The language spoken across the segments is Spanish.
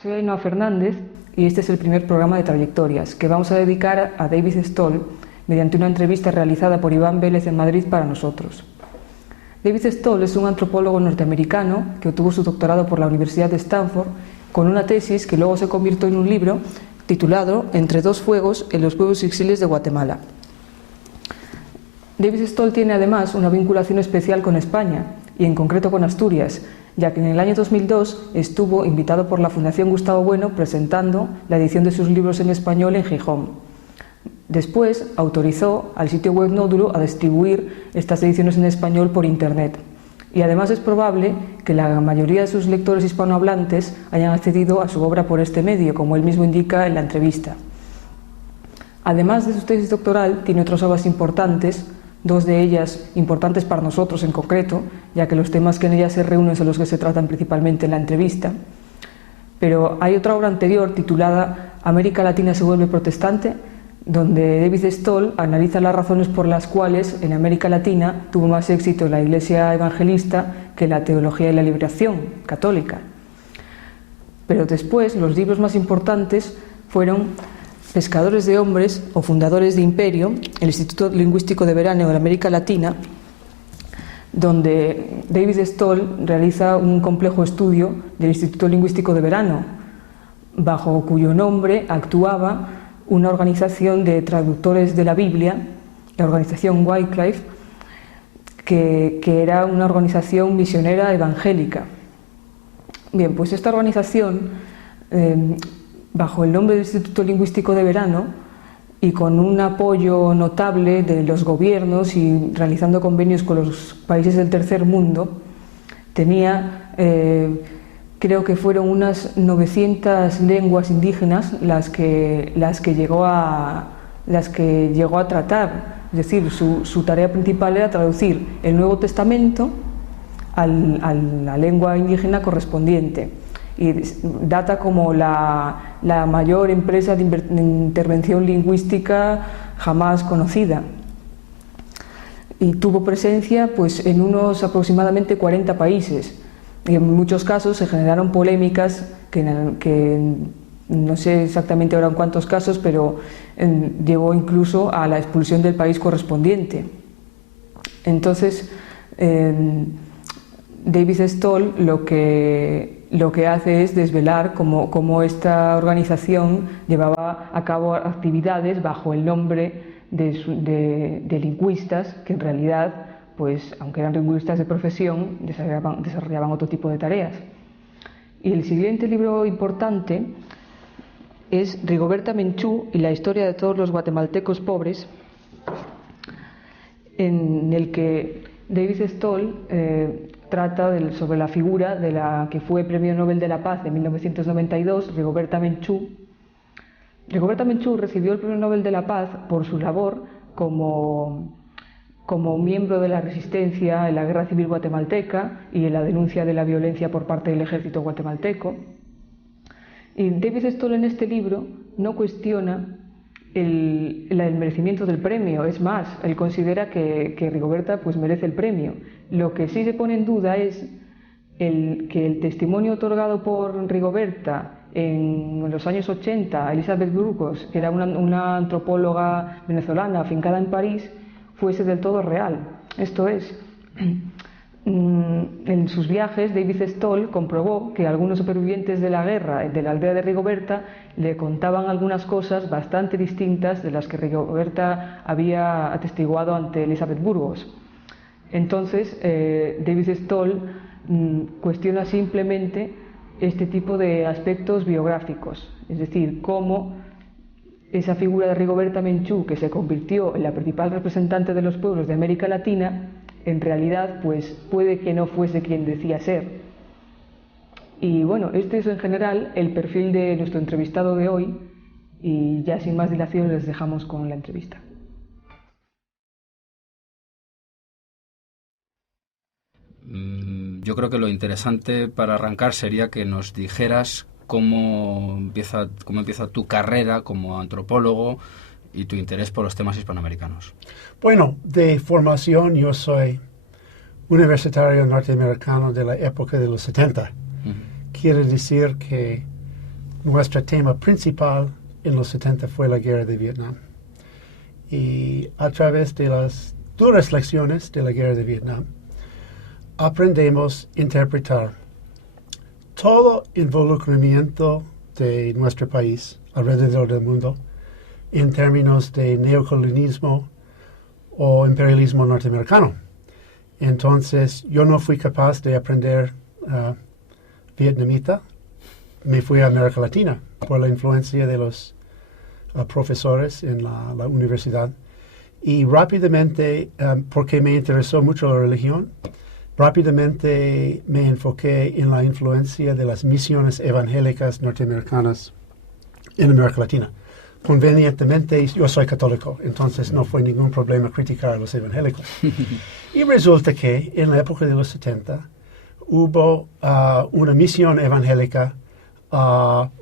Soy Ainhoa Fernández y este es el primer programa de Trayectorias que vamos a dedicar a David Stoll mediante una entrevista realizada por Iván Vélez en Madrid para nosotros. David Stoll es un antropólogo norteamericano que obtuvo su doctorado por la Universidad de Stanford con una tesis que luego se convirtió en un libro titulado Entre dos fuegos en los pueblos y exilios de Guatemala. David Stoll tiene además una vinculación especial con España y en concreto con Asturias, ya que en el año 2002 estuvo invitado por la Fundación Gustavo Bueno presentando la edición de sus libros en español en Gijón. Después autorizó al sitio web Nódulo a distribuir estas ediciones en español por internet. Y además es probable que la mayoría de sus lectores hispanohablantes hayan accedido a su obra por este medio, como él mismo indica en la entrevista. Además de su tesis doctoral, tiene otras obras importantes, dos de ellas importantes para nosotros en concreto, ya que los temas que en ellas se reúnen son los que se tratan principalmente en la entrevista. Pero hay otra obra anterior titulada América Latina se vuelve protestante, donde David Stoll analiza las razones por las cuales en América Latina tuvo más éxito la Iglesia evangelista que la teología y la liberación católica. Pero después los libros más importantes fueron Pescadores de hombres o fundadores de imperio, el Instituto Lingüístico de Verano de América Latina, donde David Stoll realiza un complejo estudio del Instituto Lingüístico de Verano, bajo cuyo nombre actuaba una organización de traductores de la Biblia, la organización Wycliffe, que era una organización misionera evangélica. Bien, pues esta organización, bajo el nombre del Instituto Lingüístico de Verano y con un apoyo notable de los gobiernos y realizando convenios con los países del tercer mundo, tenía, creo que fueron unas 900 lenguas indígenas las que llegó a tratar. Es decir, su tarea principal era traducir el Nuevo Testamento a la lengua indígena correspondiente. Y data como la mayor empresa de intervención lingüística jamás conocida. Y tuvo presencia pues, en unos aproximadamente 40 países. Y en muchos casos se generaron polémicas que no sé exactamente ahora en cuántos casos, pero llevó incluso a la expulsión del país correspondiente. Entonces, David Stoll lo que hace es desvelar cómo esta organización llevaba a cabo actividades bajo el nombre de lingüistas, que en realidad, pues, aunque eran lingüistas de profesión, desarrollaban otro tipo de tareas. Y el siguiente libro importante es Rigoberta Menchú y la historia de todos los guatemaltecos pobres, en el que David Stoll trata sobre la figura de la que fue Premio Nobel de la Paz en 1992, Rigoberta Menchú. Rigoberta Menchú recibió el Premio Nobel de la Paz por su labor como miembro de la resistencia en la Guerra Civil Guatemalteca y en la denuncia de la violencia por parte del ejército guatemalteco. Y David Stoll en este libro no cuestiona el merecimiento del premio, es más, él considera que Rigoberta pues, merece el premio. Lo que sí se pone en duda es que el testimonio otorgado por Rigoberta en los años 80 a Elizabeth Burgos, que era una antropóloga venezolana afincada en París, fuese del todo real. Esto es, en sus viajes David Stoll comprobó que algunos supervivientes de la guerra de la aldea de Rigoberta le contaban algunas cosas bastante distintas de las que Rigoberta había atestiguado ante Elizabeth Burgos. Entonces David Stoll cuestiona simplemente este tipo de aspectos biográficos, es decir, cómo esa figura de Rigoberta Menchú, que se convirtió en la principal representante de los pueblos de América Latina, en realidad pues puede que no fuese quien decía ser. Y bueno, este es en general el perfil de nuestro entrevistado de hoy, y ya sin más dilación les dejamos con la entrevista. Yo creo que lo interesante para arrancar sería que nos dijeras cómo empieza tu carrera como antropólogo y tu interés por los temas hispanoamericanos. Bueno, de formación yo soy universitario norteamericano de la época de los 70. Quiere decir que nuestro tema principal en los 70 fue la guerra de Vietnam. Y a través de las duras lecciones de la guerra de Vietnam, aprendemos a interpretar todo involucramiento de nuestro país alrededor del mundo en términos de neocolonialismo o imperialismo norteamericano. Entonces, yo no fui capaz de aprender vietnamita. Me fui a América Latina por la influencia de los profesores en la universidad. Y rápidamente, porque me interesó mucho la religión, rápidamente me enfoqué en la influencia de las misiones evangélicas norteamericanas en América Latina. Convenientemente, yo soy católico, entonces no fue ningún problema criticar a los evangélicos. Y resulta que en la época de los 70 hubo una misión evangélica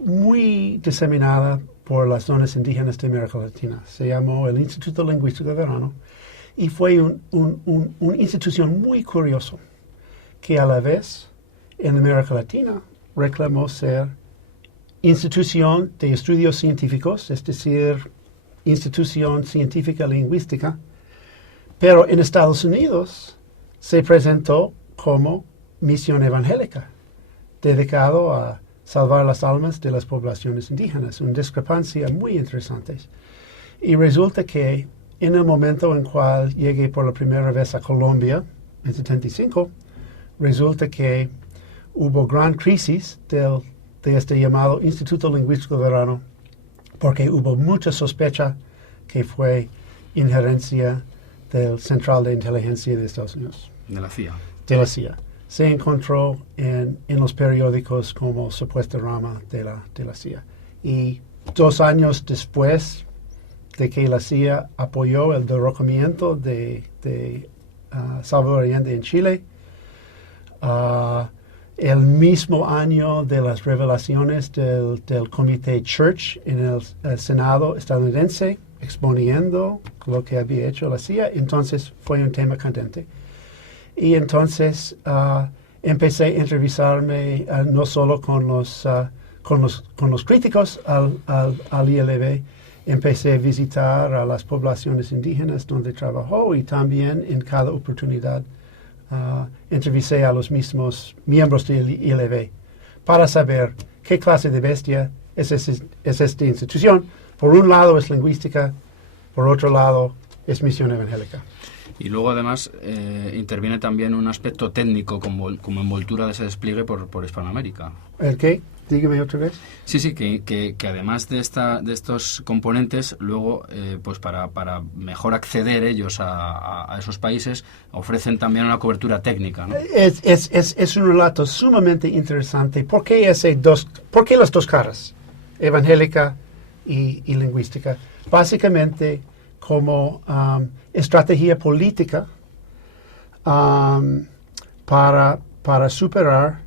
muy diseminada por las zonas indígenas de América Latina. Se llamó el Instituto Lingüístico de Verano y fue una institución muy curiosa que a la vez en América Latina reclamó ser institución de estudios científicos, es decir, institución científica lingüística, pero en Estados Unidos se presentó como misión evangélica, dedicado a salvar las almas de las poblaciones indígenas, una discrepancia muy interesante. Y resulta que en el momento en cual llegué por la primera vez a Colombia, en 75, resulta que hubo gran crisis de este llamado Instituto Lingüístico Verano, porque hubo mucha sospecha que fue injerencia del Central de Inteligencia de Estados Unidos. De la CIA. De la CIA. Se encontró en los periódicos como supuesta rama de la CIA. Y 2 años después de que la CIA apoyó el derrocamiento de Salvador Allende en Chile, el mismo año de las revelaciones del Comité Church en el Senado estadounidense, exponiendo lo que había hecho la CIA, entonces fue un tema candente. Y entonces empecé a entrevistarme no solo con los críticos al ILB, empecé a visitar a las poblaciones indígenas donde trabajó y también en cada oportunidad entrevisté a los mismos miembros del ILB para saber qué clase de bestia es esta institución. Por un lado es lingüística, por otro lado es misión evangélica. Y luego además interviene también un aspecto técnico como envoltura de ese despliegue por Hispanoamérica. ¿El qué? Dígame otra vez. Sí, que además de estos componentes, luego, pues para mejor acceder ellos a esos países, ofrecen también una cobertura técnica, ¿no? Es un relato sumamente interesante. ¿Por qué las dos caras? Evangélica y lingüística. Básicamente como estrategia política para superar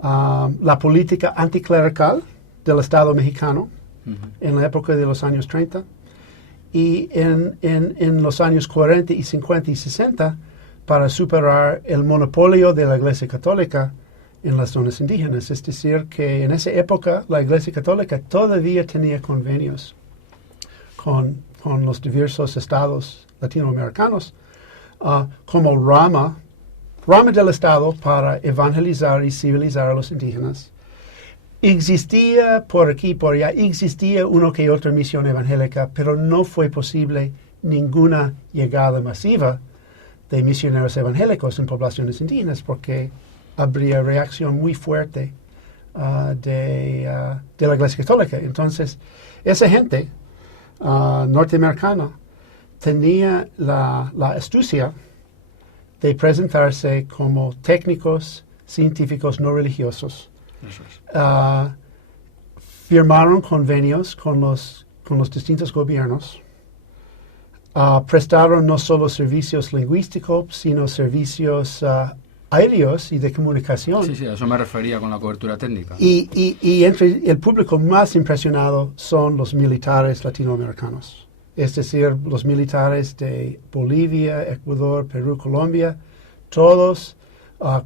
la política anticlerical del Estado mexicano en la época de los años 30 y en los años 40 y 50 y 60 para superar el monopolio de la Iglesia Católica en las zonas indígenas. Es decir, que en esa época la Iglesia Católica todavía tenía convenios con los diversos estados latinoamericanos como rama del Estado para evangelizar y civilizar a los indígenas. Existía por aquí y por allá, existía una que otra misión evangélica, pero no fue posible ninguna llegada masiva de misioneros evangélicos en poblaciones indígenas porque habría reacción muy fuerte de la Iglesia Católica. Entonces, esa gente norteamericana tenía la astucia de presentarse como técnicos científicos no religiosos. Eso es. Firmaron convenios con los distintos gobiernos, prestaron no solo servicios lingüísticos, sino servicios aéreos y de comunicación. Sí, a eso me refería con la cobertura técnica. Y entre el público más impresionado son los militares latinoamericanos. Es decir, los militares de Bolivia, Ecuador, Perú, Colombia, todos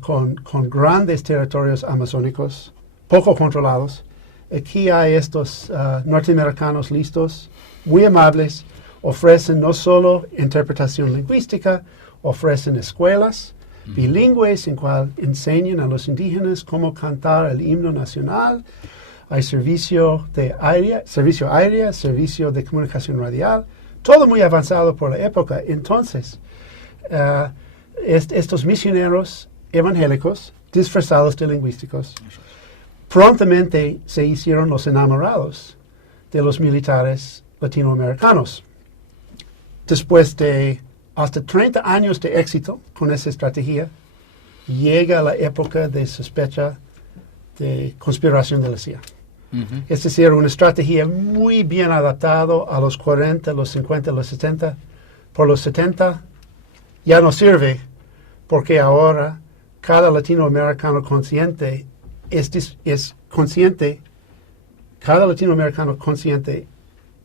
con grandes territorios amazónicos, poco controlados, aquí hay estos norteamericanos listos, muy amables, ofrecen no solo interpretación lingüística, ofrecen escuelas bilingües en cual enseñan a los indígenas cómo cantar el himno nacional. Hay servicio aéreo, servicio de comunicación radial, todo muy avanzado por la época. Entonces, estos misioneros evangélicos, disfrazados de lingüísticos, prontamente se hicieron los enamorados de los militares latinoamericanos. Después de hasta 30 años de éxito con esa estrategia, llega la época de sospecha de conspiración de la CIA. Es decir, una estrategia muy bien adaptada a los 40, los 50, los 70. Por los 70 ya no sirve, porque ahora cada latinoamericano consciente cada latinoamericano consciente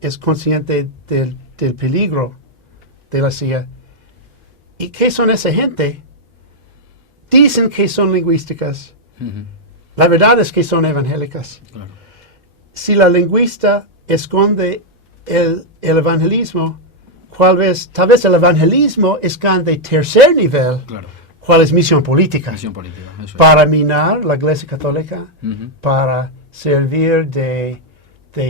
es consciente del peligro de la CIA. ¿Y qué son esa gente? Dicen que son lingüísticas. La verdad es que son evangélicas. Claro. Si la lingüista esconde el evangelismo, tal vez el evangelismo es de tercer nivel. Claro. ¿Cuál es misión política? Misión política, eso es. Para minar la Iglesia Católica, para servir de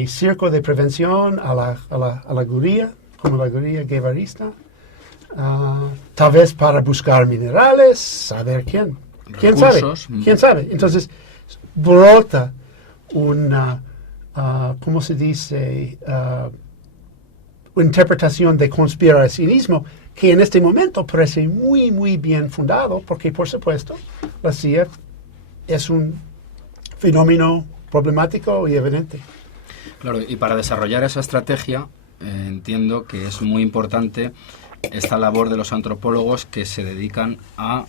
circo de prevención a la guerrilla, como la guerrilla guevarista. Tal vez para buscar minerales, saber quién. Recursos. ¿Quién sabe? Entonces, brota una, ¿cómo se dice? Una interpretación de conspiracionismo que en este momento parece muy, muy bien fundado, porque, por supuesto, la CIA es un fenómeno problemático y evidente. Claro, y para desarrollar esa estrategia, entiendo que es muy importante esta labor de los antropólogos que se dedican a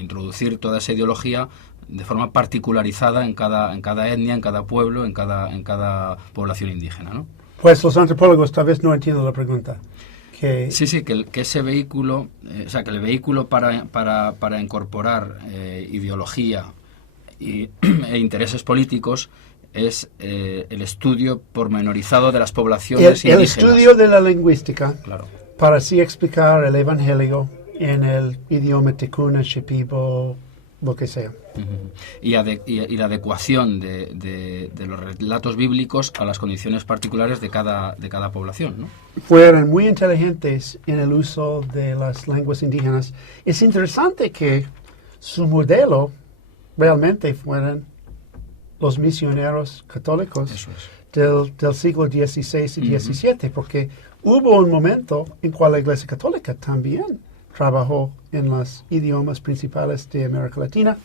introducir toda esa ideología de forma particularizada en cada etnia, en cada pueblo, en cada población indígena, ¿no? Pues los antropólogos tal vez no entienden la pregunta. Sí, que ese vehículo, que el vehículo para incorporar ideología e intereses políticos es el estudio pormenorizado de las poblaciones indígenas. El estudio de la lingüística, claro, para así explicar el evangelio en el idioma ticuna, shipibo, lo que sea. Y la adecuación de los relatos bíblicos a las condiciones particulares de cada población, ¿no? Fueron muy inteligentes en el uso de las lenguas indígenas. Es interesante que su modelo realmente fueron los misioneros católicos del siglo XVI y XVII, porque hubo un momento en cual la Iglesia Católica también trabajó en los idiomas principales de América Latina,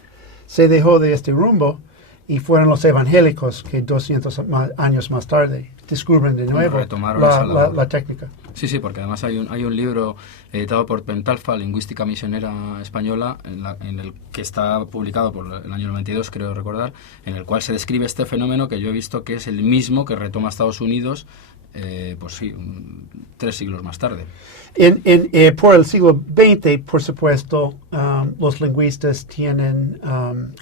se dejó de este rumbo y fueron los evangélicos que 200 años más tarde descubren de nuevo la técnica. Sí, porque además hay un libro editado por Pentalfa, Lingüística Misionera Española, en el que está publicado por el año 92, creo recordar, en el cual se describe este fenómeno que yo he visto que es el mismo que retoma Estados Unidos, 3 siglos más tarde. Por el siglo XX, por supuesto, los lingüistas tienen,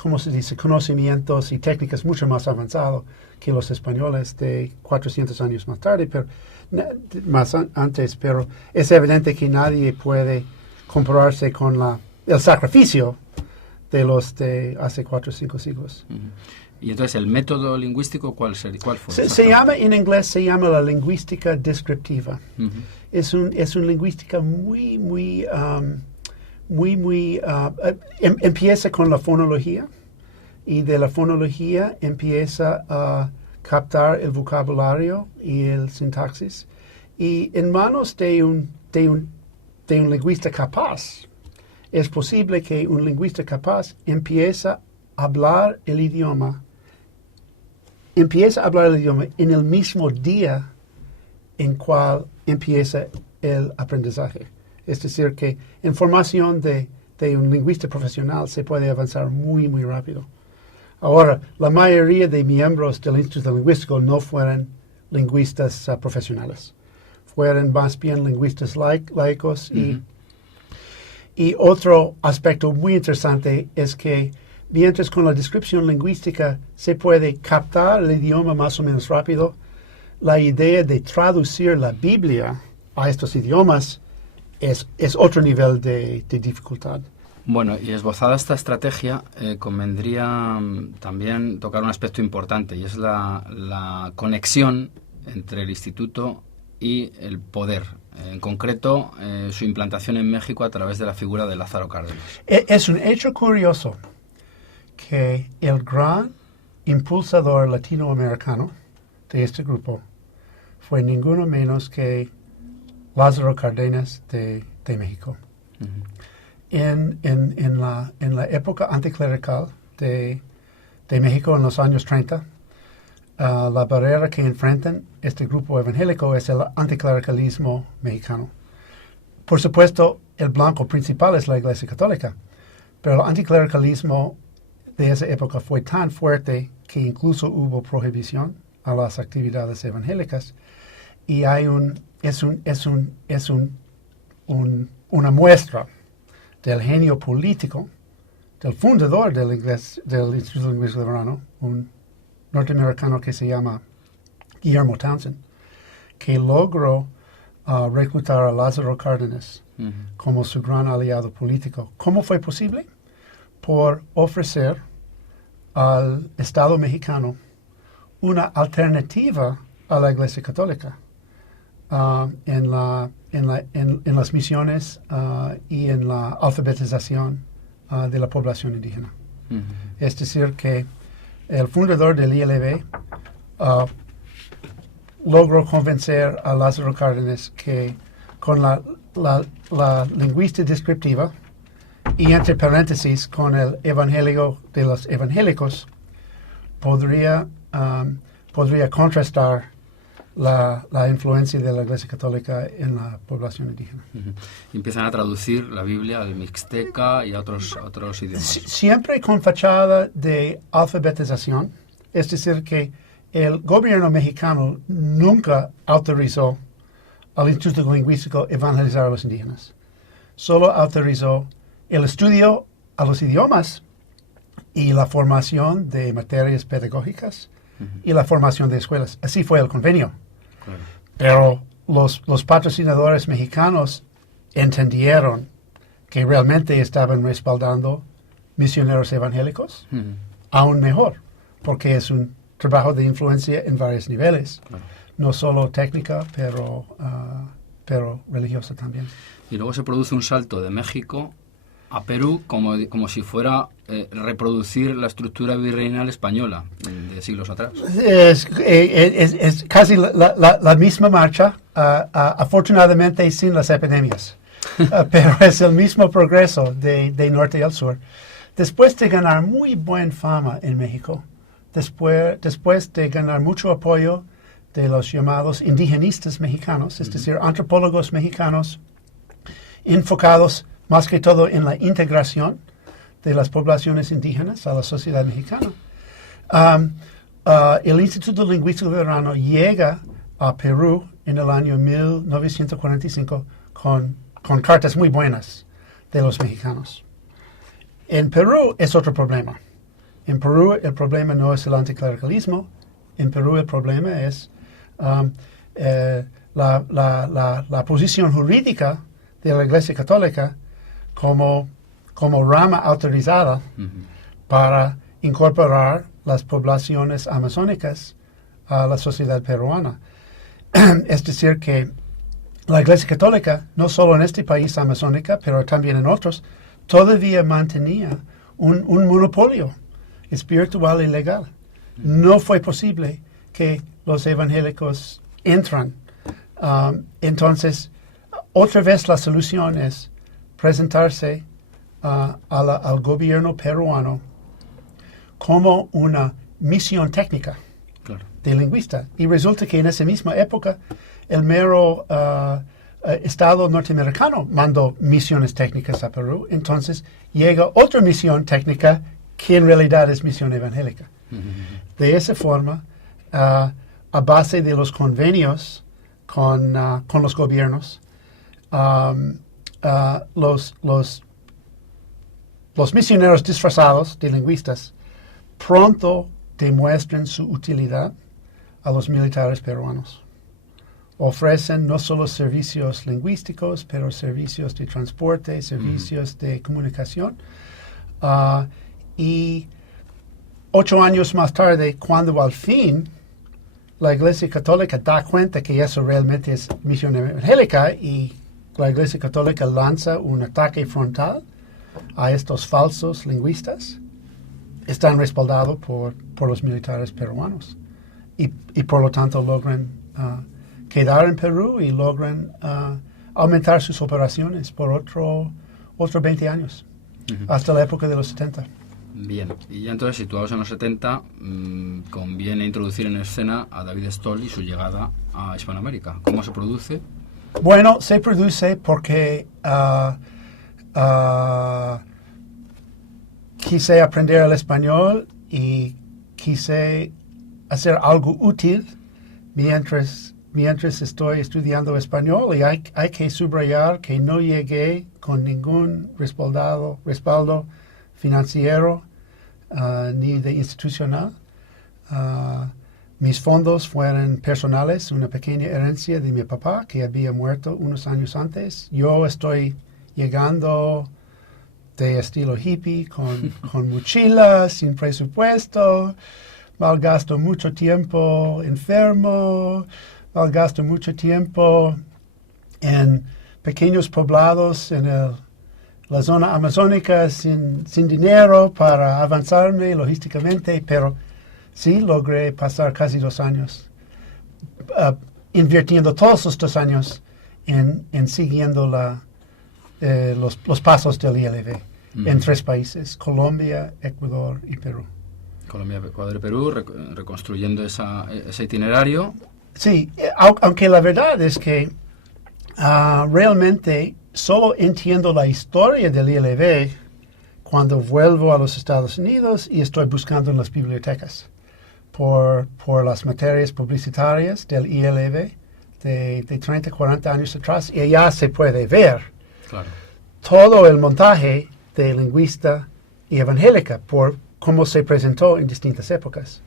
¿cómo se dice?, conocimientos y técnicas mucho más avanzados que los españoles de 400 años más tarde, pero antes, pero es evidente que nadie puede compararse con el sacrificio de los de hace 4 o 5 siglos. Y entonces, ¿el método lingüístico cuál fue? Se llama, en inglés, se llama la lingüística descriptiva. Es una lingüística muy, empieza con la fonología, y de la fonología empieza a captar el vocabulario y el sintaxis. Y en manos de un lingüista capaz, es posible que un lingüista capaz empiece a hablar el idioma en el mismo día en cual empieza el aprendizaje. Es decir, que en formación de un lingüista profesional se puede avanzar muy, muy rápido. Ahora, la mayoría de miembros del Instituto Lingüístico no fueron lingüistas profesionales. Fueron más bien lingüistas laicos. Y otro aspecto muy interesante es que mientras con la descripción lingüística se puede captar el idioma más o menos rápido, la idea de traducir la Biblia a estos idiomas es otro nivel de dificultad. Bueno, y esbozada esta estrategia, convendría también tocar un aspecto importante, y es la conexión entre el instituto y el poder. En concreto, su implantación en México a través de la figura de Lázaro Cárdenas. Es un hecho curioso que el gran impulsador latinoamericano de este grupo fue ninguno menos que Lázaro Cárdenas de México. Uh-huh. En la época anticlerical de México en los años 30, la barrera que enfrentan este grupo evangélico es el anticlericalismo mexicano. Por supuesto, el blanco principal es la Iglesia Católica, pero el anticlericalismo de esa época fue tan fuerte que incluso hubo prohibición a las actividades evangélicas, y hay una muestra del genio político del fundador del Instituto Lingüístico de Verano, un norteamericano que se llama Guillermo Townsend, que logró reclutar a Lázaro Cárdenas como su gran aliado político. ¿Cómo fue posible? Por ofrecer al Estado mexicano una alternativa a la Iglesia Católica en las misiones y en la alfabetización de la población indígena. Uh-huh. Es decir, que el fundador del ILB logró convencer a Lázaro Cárdenas que con la lingüística descriptiva y entre paréntesis con el evangelio de los evangélicos podría contrastar la influencia de la Iglesia Católica en la población indígena. Uh-huh. Empiezan a traducir la Biblia al mixteca y a otros idiomas. Siempre con fachada de alfabetización, es decir, que el gobierno mexicano nunca autorizó al Instituto Lingüístico evangelizar a los indígenas. Solo autorizó el estudio a los idiomas y la formación de materias pedagógicas y la formación de escuelas. Así fue el convenio. Claro. Pero los patrocinadores mexicanos entendieron que realmente estaban respaldando misioneros evangélicos, aún mejor, porque es un trabajo de influencia en varios niveles, claro. No solo técnica, pero religiosa también. Y luego se produce un salto de México a Perú como si fuera reproducir la estructura virreinal española de siglos atrás. Es casi la misma marcha, afortunadamente sin las epidemias, pero es el mismo progreso de norte al sur. Después de ganar muy buena fama en México, después de ganar mucho apoyo de los llamados indigenistas mexicanos, es decir, antropólogos mexicanos enfocados más que todo en la integración de las poblaciones indígenas a la sociedad mexicana. El Instituto Lingüístico de Verano llega a Perú en el año 1945 con cartas muy buenas de los mexicanos. En Perú es otro problema. En Perú el problema no es el anticlericalismo, en Perú el problema es la posición jurídica de la Iglesia Católica como rama autorizada para incorporar las poblaciones amazónicas a la sociedad peruana. Es decir, que la Iglesia Católica, no solo en este país amazónica, pero también en otros, todavía mantenía un monopolio espiritual y legal. No fue posible que los evangélicos entran. Entonces, otra vez la solución es presentarse al gobierno peruano como una misión técnica, claro, de lingüista. Y resulta que en esa misma época el mero Estado norteamericano mandó misiones técnicas a Perú. Entonces llega otra misión técnica que en realidad es misión evangélica. De esa forma, a base de los convenios con los gobiernos, los misioneros disfrazados de lingüistas pronto demuestran su utilidad a los militares peruanos. Ofrecen no solo servicios lingüísticos, pero servicios de transporte, servicios de comunicación. Y 8 años más tarde, cuando al fin la Iglesia Católica da cuenta que eso realmente es misión evangélica y la Iglesia Católica lanza un ataque frontal a estos falsos lingüistas, están respaldados por los militares peruanos y por lo tanto logran quedar en Perú y logran aumentar sus operaciones por otros 20 años, hasta la época de los 70. Bien, y ya entonces situados en los 70, conviene introducir en escena a David Stoll y su llegada a Hispanoamérica. ¿Cómo se produce? Bueno, se produce porque quise aprender el español y quise hacer algo útil mientras estoy estudiando español, y hay que subrayar que no llegué con ningún respaldo financiero ni de institucional. Mis fondos fueron personales, una pequeña herencia de mi papá que había muerto unos años antes. Yo estoy llegando de estilo hippie, con mochilas, sin presupuesto, malgasto mucho tiempo enfermo, malgasto mucho tiempo en pequeños poblados en la zona amazónica sin dinero para avanzarme logísticamente, pero sí logré pasar casi 2 años invirtiendo todos los 2 años en siguiendo los pasos del ILV en 3 países, Colombia, Ecuador y Perú. Colombia, Ecuador y Perú, reconstruyendo ese itinerario. Sí, aunque la verdad es que realmente solo entiendo la historia del ILV cuando vuelvo a los Estados Unidos y estoy buscando en las bibliotecas por las materias publicitarias del ILV de 30, 40 años atrás, y allá se puede ver todo el montaje de lingüista y evangélica por cómo se presentó en distintas épocas.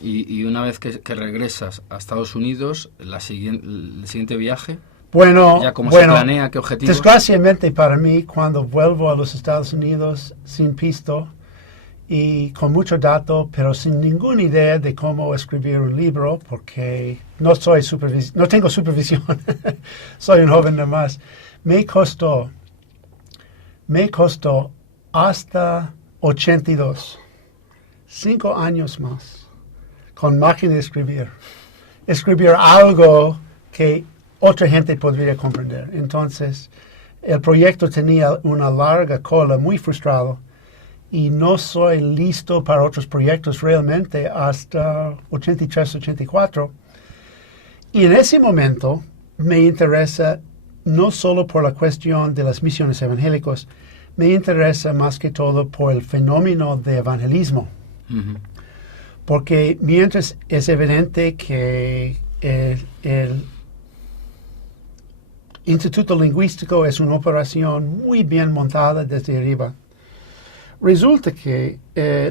Y una vez que regresas a Estados Unidos, el siguiente viaje, bueno, se planea, qué objetivos. Desgraciadamente para mí, cuando vuelvo a los Estados Unidos sin pisto y con mucho dato, pero sin ninguna idea de cómo escribir un libro, porque no tengo supervisión, soy un joven nada más, me costó hasta 82, 5 años más, con máquina de escribir algo que otra gente podría comprender. Entonces, el proyecto tenía una larga cola, muy frustrado, y no soy listo para otros proyectos realmente hasta 83, 84. Y en ese momento me interesa, no solo por la cuestión de las misiones evangélicas, me interesa más que todo por el fenómeno de evangelismo. Porque mientras es evidente que el Instituto Lingüístico es una operación muy bien montada desde arriba, resulta que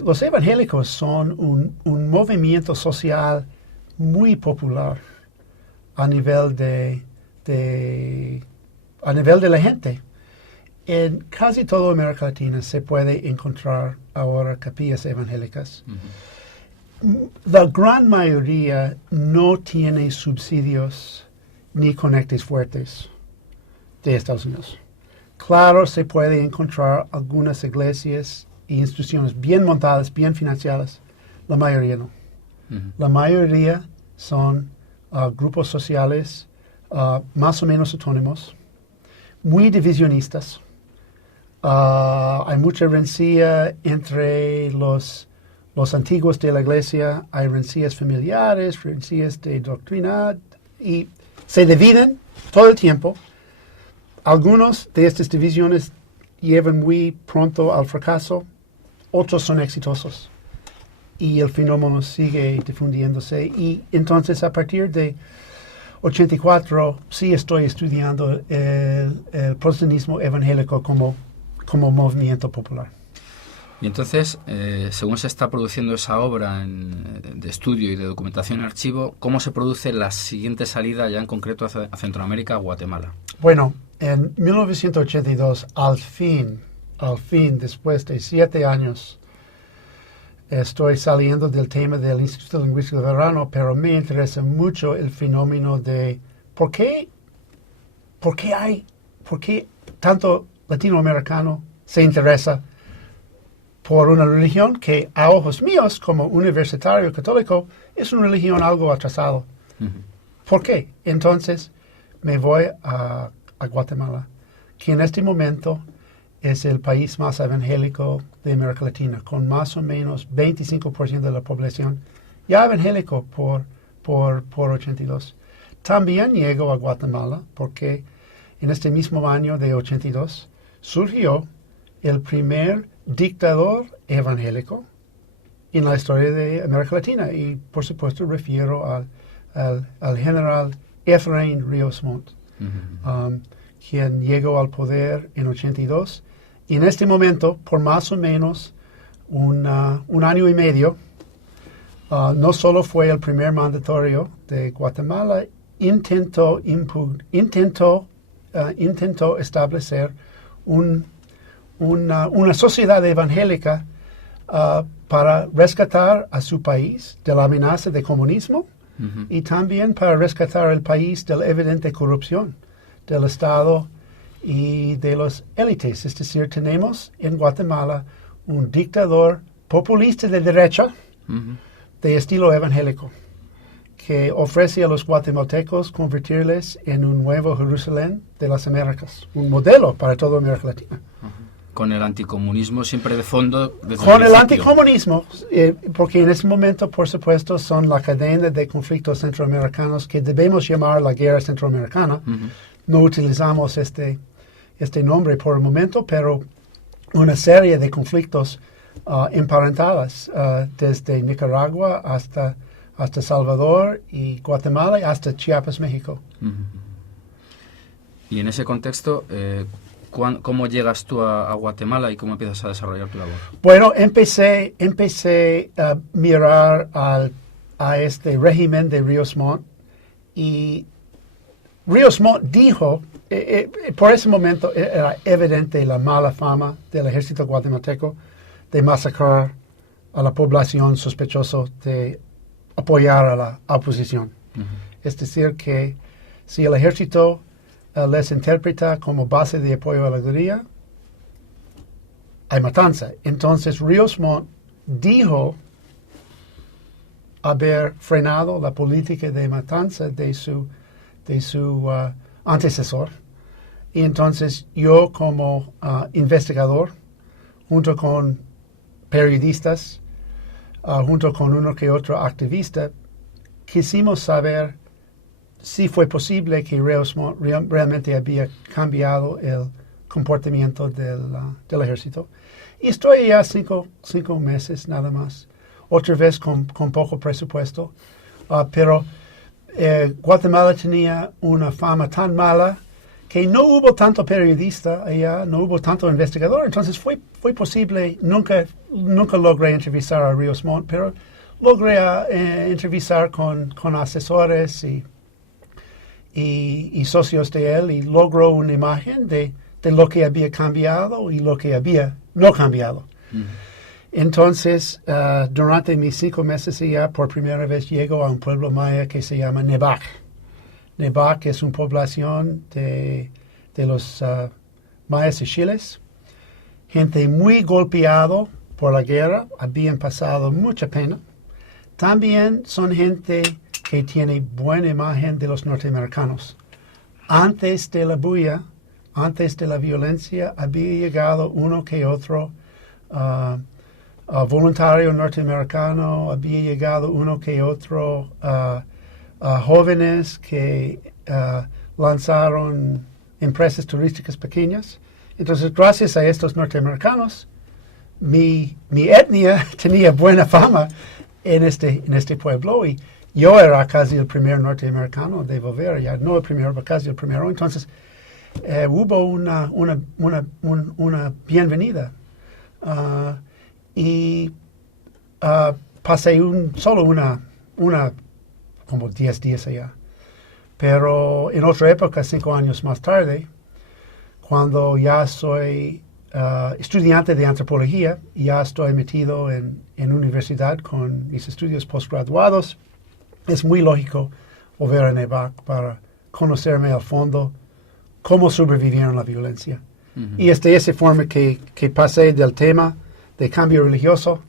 los evangélicos son un movimiento social muy popular a nivel de la gente. En casi toda América Latina se puede encontrar ahora capillas evangélicas. La gran mayoría no tiene subsidios ni conectes fuertes de Estados Unidos. Claro, se puede encontrar algunas iglesias e instituciones bien montadas, bien financiadas. La mayoría no. La mayoría son grupos sociales más o menos autónomos, muy divisionistas. Hay mucha rencilla entre los antiguos de la iglesia, hay rencillas familiares, rencillas de doctrina, y se dividen todo el tiempo. Algunos de estas divisiones llevan muy pronto al fracaso, otros son exitosos, y el fenómeno sigue difundiéndose. Y entonces, a partir de 84, sí estoy estudiando el protestantismo evangélico como como movimiento popular. Y entonces, según se está produciendo esa obra de estudio y de documentación en archivo, ¿cómo se produce la siguiente salida ya en concreto a Centroamérica, a Guatemala? Bueno, en 1982, al fin, después de 7 años, estoy saliendo del tema del Instituto Lingüístico de Verano, pero me interesa mucho el fenómeno de por qué tanto latinoamericano se interesa por una religión que a ojos míos, como universitario católico, es una religión algo atrasada. Uh-huh. ¿Por qué? Entonces me voy a Guatemala, que en este momento es el país más evangélico de América Latina, con más o menos 25% de la población ya evangélico por 82. También llego a Guatemala porque en este mismo año de 82 surgió el primer dictador evangélico en la historia de América Latina, y por supuesto refiero al general Efraín Ríos Montt, quien llegó al poder en 82, y en este momento, por más o menos un año y medio, no solo fue el primer mandatario de Guatemala, intentó establecer una sociedad evangélica para rescatar a su país de la amenaza de comunismo, uh-huh, y también para rescatar el país de la evidente corrupción del Estado y de las élites. Es decir, tenemos en Guatemala un dictador populista de derecha, uh-huh, de estilo evangélico, que ofrece a los guatemaltecos convertirles en un nuevo Jerusalén de las Américas, un modelo para toda América Latina. Uh-huh. Con el anticomunismo siempre de fondo. Con el anticomunismo, porque en ese momento, por supuesto, son la cadena de conflictos centroamericanos que debemos llamar la guerra centroamericana. Uh-huh. No utilizamos este nombre por el momento, pero una serie de conflictos emparentados desde Nicaragua hasta Salvador y Guatemala y hasta Chiapas, México. Uh-huh. Y en ese contexto, ¿cómo llegas tú a Guatemala y cómo empiezas a desarrollar tu labor? Bueno, empecé a mirar a este régimen de Ríos Montt, y Ríos Montt dijo, por ese momento era evidente la mala fama del ejército guatemalteco de masacrar a la población sospechosa de apoyar a la oposición. Uh-huh. Es decir, que si el ejército les interpreta como base de apoyo a la guerrilla, hay matanza. Entonces Ríos Montt dijo haber frenado la política de matanza de su antecesor. Y entonces yo, como investigador, junto con periodistas, junto con uno que otro activista, quisimos saber si fue posible que Ríos Montt realmente había cambiado el comportamiento del ejército. Y estoy ya 5 meses nada más, otra vez con poco presupuesto, pero Guatemala tenía una fama tan mala que no hubo tanto periodista allá, no hubo tanto investigador, entonces fue posible. Nunca logré entrevistar a Ríos Montt, pero logré entrevistar con asesores y socios de él, y logró una imagen de lo que había cambiado y lo que había no cambiado. Uh-huh. Entonces, durante mis 5 meses allá, por primera vez llego a un pueblo maya que se llama Nevac. Nevac es una población de los mayas y chiles, gente muy golpeado por la guerra, habían pasado mucha pena. También son gente que tiene buena imagen de los norteamericanos. Antes de la bulla, antes de la violencia, había llegado uno que otro voluntario norteamericano, había llegado uno que otro jóvenes que lanzaron empresas turísticas pequeñas. Entonces, gracias a estos norteamericanos, mi etnia tenía buena fama en este pueblo, y yo era casi el primer norteamericano de volver allá, no el primero, pero casi el primero. Entonces, hubo una bienvenida. Y pasé como 10 días allá. Pero en otra época, 5 años más tarde, cuando ya soy estudiante de antropología, ya estoy metido en universidad con mis estudios postgraduados, es muy lógico volver a Nevac para conocerme al fondo cómo sobrevivieron la violencia. Y es de esa forma que pasé del tema de cambio religioso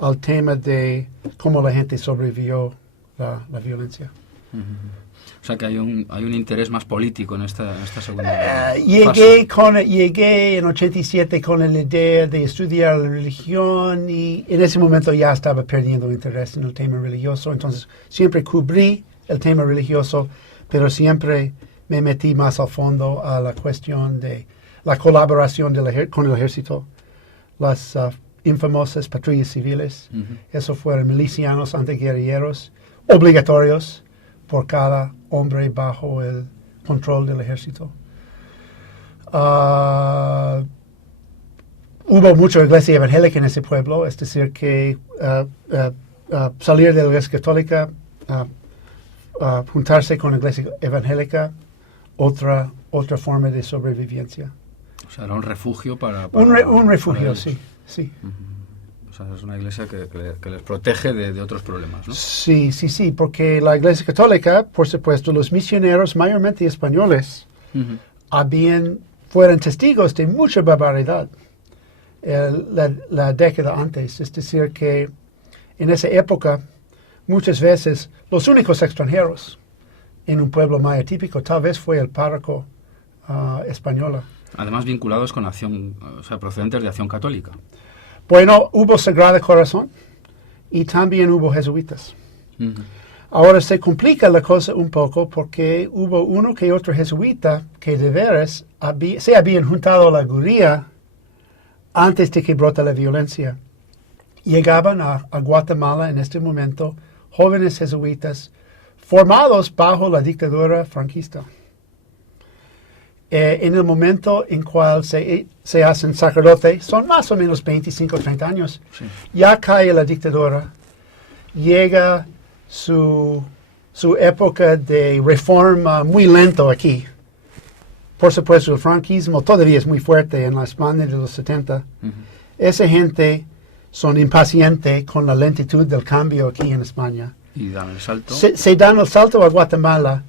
al tema de cómo la gente sobrevivió la violencia. O sea que hay un interés más político en esta segunda Llegué en 87 con la idea de estudiar la religión y en ese momento ya estaba perdiendo interés en el tema religioso, entonces siempre cubrí el tema religioso, pero siempre me metí más al fondo a la cuestión de la colaboración con el ejército, las infamosas patrullas civiles. Eso fueron milicianos antiguerrilleros obligatorios por cada hombre bajo el control del ejército. Hubo mucha iglesia evangélica en ese pueblo, es decir, que salir de la iglesia católica, juntarse con la iglesia evangélica, otra forma de sobrevivencia. O sea, era un refugio para un refugio, sí. O sea, es una iglesia que les protege de otros problemas, ¿no? Sí, porque la iglesia católica, por supuesto, los misioneros, mayormente españoles, fueron testigos de mucha barbaridad la década antes. Es decir, que en esa época, muchas veces, los únicos extranjeros en un pueblo maya típico tal vez fue el párroco española. Además vinculados con acción, o sea, procedentes de Acción Católica. Bueno, hubo Sagrado Corazón y también hubo jesuitas. Ahora se complica la cosa un poco porque hubo uno que otro jesuita que de veras se habían juntado a la guerrilla antes de que brota la violencia. Llegaban a Guatemala en este momento jóvenes jesuitas formados bajo la dictadura franquista. En el momento en cual se hacen sacerdotes, son más o menos 25, 30 años, ya cae la dictadura, llega su época de reforma muy lento aquí. Por supuesto, el franquismo todavía es muy fuerte en la España de los 70. Esa gente son impacientes con la lentitud del cambio aquí en España. Y dan el salto. Se dan el salto a Guatemala.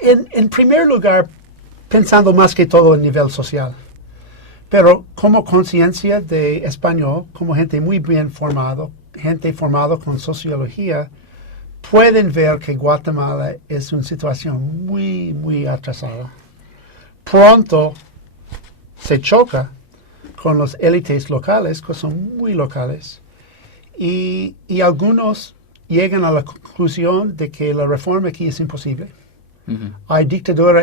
En primer lugar, pensando más que todo a nivel social. Pero como conciencia de español, como gente muy bien formado, gente formada con sociología, pueden ver que Guatemala es una situación muy, muy atrasada. Pronto se choca con las élites locales, que son muy locales, y algunos llegan a la conclusión de que la reforma aquí es imposible. Hay dictadura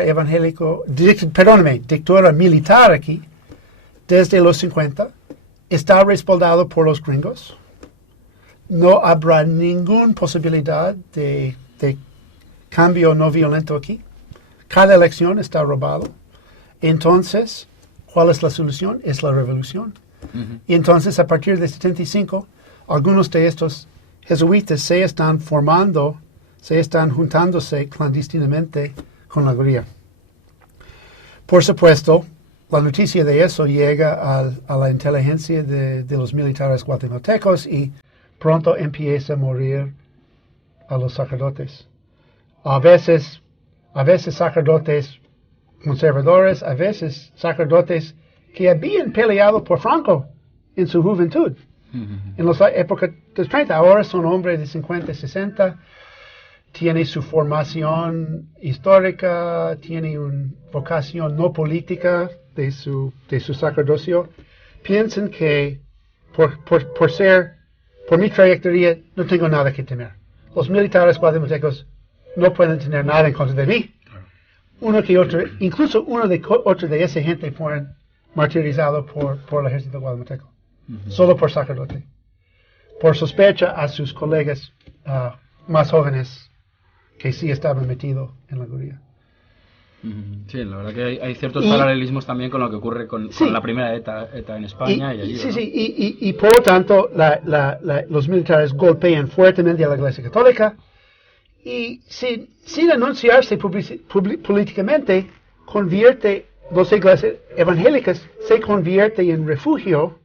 dictadura militar aquí desde los 50, está respaldado por los gringos, no habrá ninguna posibilidad de cambio no violento aquí, cada elección está robado, entonces, ¿cuál es la solución? Es la revolución. Y entonces, a partir de 75, algunos de estos jesuitas se están juntándose clandestinamente con la guerrilla. Por supuesto, la noticia de eso llega a la inteligencia de los militares guatemaltecos y pronto empieza a morir a los sacerdotes. A veces sacerdotes conservadores, a veces sacerdotes que habían peleado por Franco en su juventud. En la época de 30, ahora son hombres de 50, 60, tiene su formación histórica, tiene una vocación no política de su sacerdocio. Piensan que por mi trayectoria no tengo nada que temer. Los militares guatemaltecos no pueden tener nada en contra de mí. Uno que otro, incluso uno de esa gente fueron martirizados por el ejército guatemalteco, solo por sacerdote, por sospecha a sus colegas más jóvenes que sí estaban metidos en la guerrilla. Sí, la verdad que hay ciertos paralelismos también con lo que ocurre con la primera ETA en España y allí. Sí, ¿no? sí, y por lo tanto los militares golpean fuertemente a la Iglesia Católica y sin anunciarse políticamente, convierte las iglesias evangélicas, se convierte en un refugio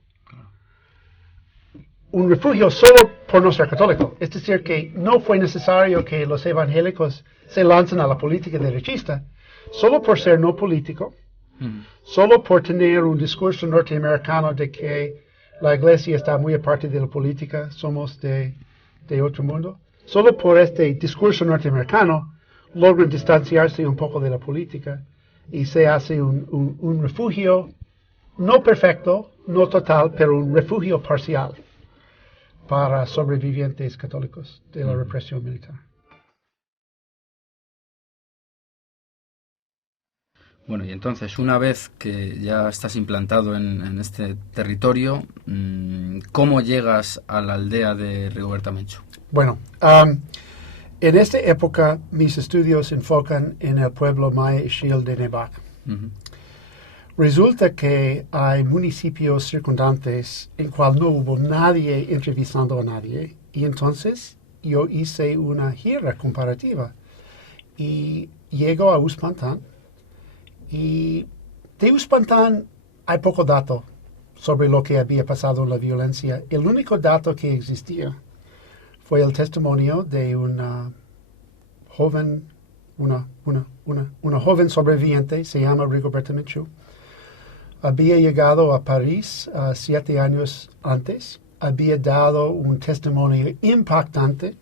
solo por no ser católico. Es decir, que no fue necesario que los evangélicos se lancen a la política derechista, solo por ser no político, solo por tener un discurso norteamericano de que la iglesia está muy aparte de la política, somos de otro mundo. Solo por este discurso norteamericano logran distanciarse un poco de la política y se hace un refugio no perfecto, no total, pero un refugio parcial para sobrevivientes católicos de la represión militar. Bueno, y entonces, una vez que ya estás implantado en este territorio, ¿cómo llegas a la aldea de Rigoberta Menchú? Bueno, en esta época mis estudios se enfocan en el pueblo maya Ixil de Nevac. Resulta que hay municipios circundantes en cual no hubo nadie entrevistando a nadie, y entonces yo hice una gira comparativa y llego a Uspantán, y de Uspantán hay poco dato sobre lo que había pasado en la violencia. El único dato que existía fue el testimonio de una joven sobreviviente, se llama Rigoberta Menchú. Había llegado a París 7 años antes, había dado un testimonio impactante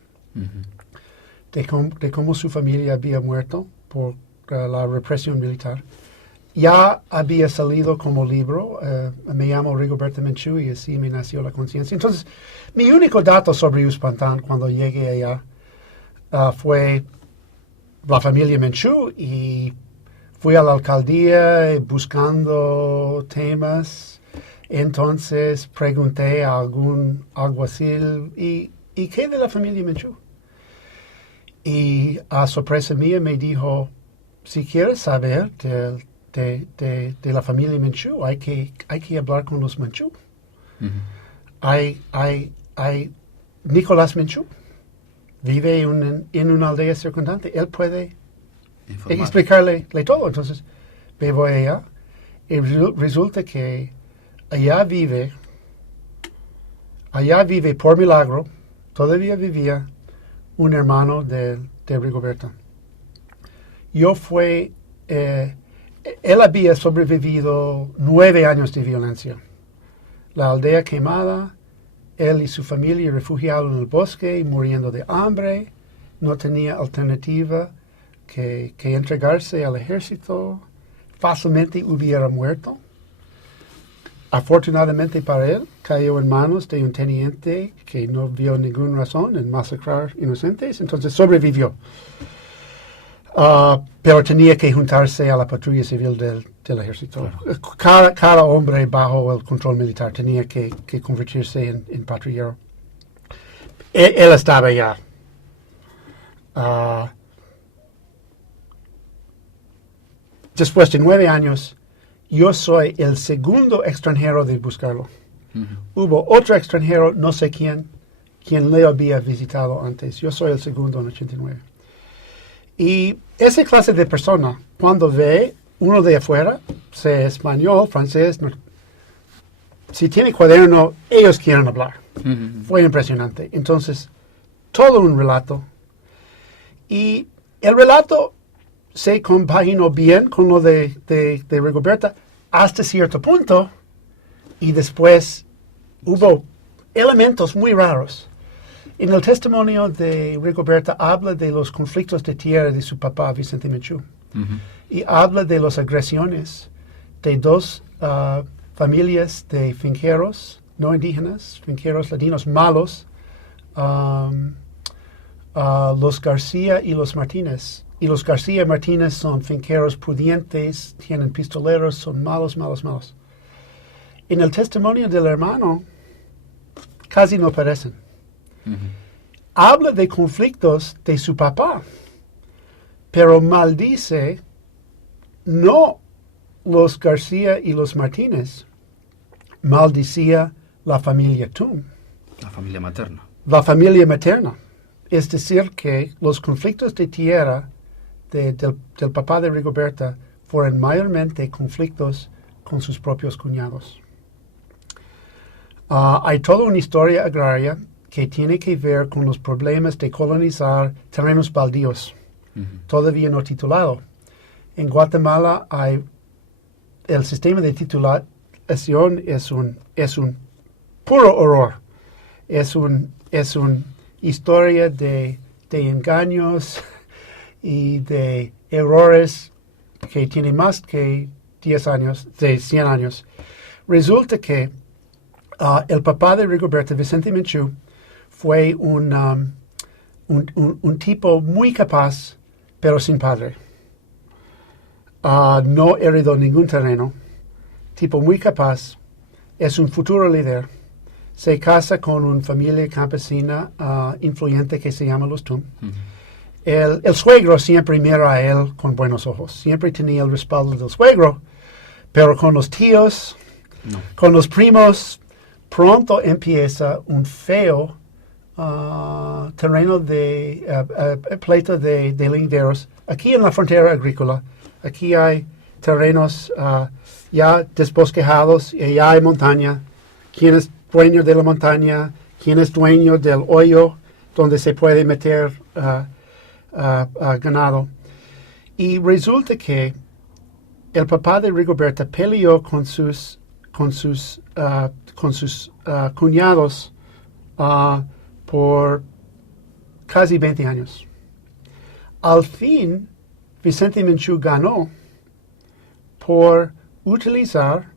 de cómo su familia había muerto por la represión militar. Ya había salido como libro, me llamo Rigoberta Menchú y así me nació la conciencia. Entonces, mi único dato sobre Uspantán cuando llegué allá fue la familia Menchú, y fui a la alcaldía buscando temas. Entonces pregunté a algún alguacil, ¿y qué de la familia Menchú? Y a sorpresa mía me dijo, si quieres saber de la familia Menchú, hay que hablar con los Menchú. Hay Nicolás Menchú, vive en una aldea circundante, él puede explicarle todo. Entonces me voy allá y resulta que allá vive por milagro, todavía vivía un hermano de Rigoberta. Él había sobrevivido 9 años de violencia. La aldea quemada, él y su familia refugiados en el bosque, muriendo de hambre, no tenía alternativa que entregarse al ejército, fácilmente hubiera muerto. Afortunadamente para él, cayó en manos de un teniente que no vio ninguna razón en masacrar inocentes, entonces sobrevivió. Pero tenía que juntarse a la patrulla civil del ejército. Claro. Cada hombre bajo el control militar tenía que convertirse en patrullero. Él estaba ya. Después de 9 años, yo soy el segundo extranjero de buscarlo. Hubo otro extranjero, no sé quien le había visitado antes. Yo soy el segundo en 89. Y esa clase de persona, cuando ve uno de afuera, sea español, francés, si tiene cuaderno, ellos quieren hablar. Fue impresionante. Entonces, todo un relato. Y el relato se compaginó bien con lo de Rigoberta hasta cierto punto, y después hubo elementos muy raros. En el testimonio de Rigoberta habla de los conflictos de tierra de su papá, Vicente Menchú, y habla de las agresiones de 2 familias de finqueros no indígenas, finqueros latinos malos, los García y los Martínez. Y los García Martínez son finqueros pudientes, tienen pistoleros, son malos. En el testimonio del hermano, casi no aparecen. Habla de conflictos de su papá, pero maldice no los García y los Martínez maldicía la familia Tum, La familia materna. la familia materna. Es decir, que los conflictos de tierra del papá de Rigoberta fueron mayormente conflictos con sus propios cuñados. Hay toda una historia agraria que tiene que ver con los problemas de colonizar terrenos baldíos, todavía no titulado. En Guatemala el sistema de titulación es un puro horror. Es una historia de engaños y de errores que tiene más que 10 años, de 100 años. Resulta que el papá de Rigoberta, Vicente Menchú, fue un tipo muy capaz, pero sin padre. No heredó ningún terreno. Tipo muy capaz. Es un futuro líder. Se casa con una familia campesina influyente que se llama los Tum. El suegro siempre mira a él con buenos ojos. Siempre tenía el respaldo del suegro. Pero con los tíos, No. con los primos, pronto empieza un feo terreno de pleito de linderos. Aquí en la frontera agrícola, aquí hay terrenos ya desbosquejados y ya hay montaña. ¿Quién es dueño de la montaña? ¿Quién es dueño del hoyo donde se puede meter ganado? Y resulta que el papá de Rigoberta peleó con sus cuñados por casi 20 años. Al fin, Vicente Menchú ganó por utilizar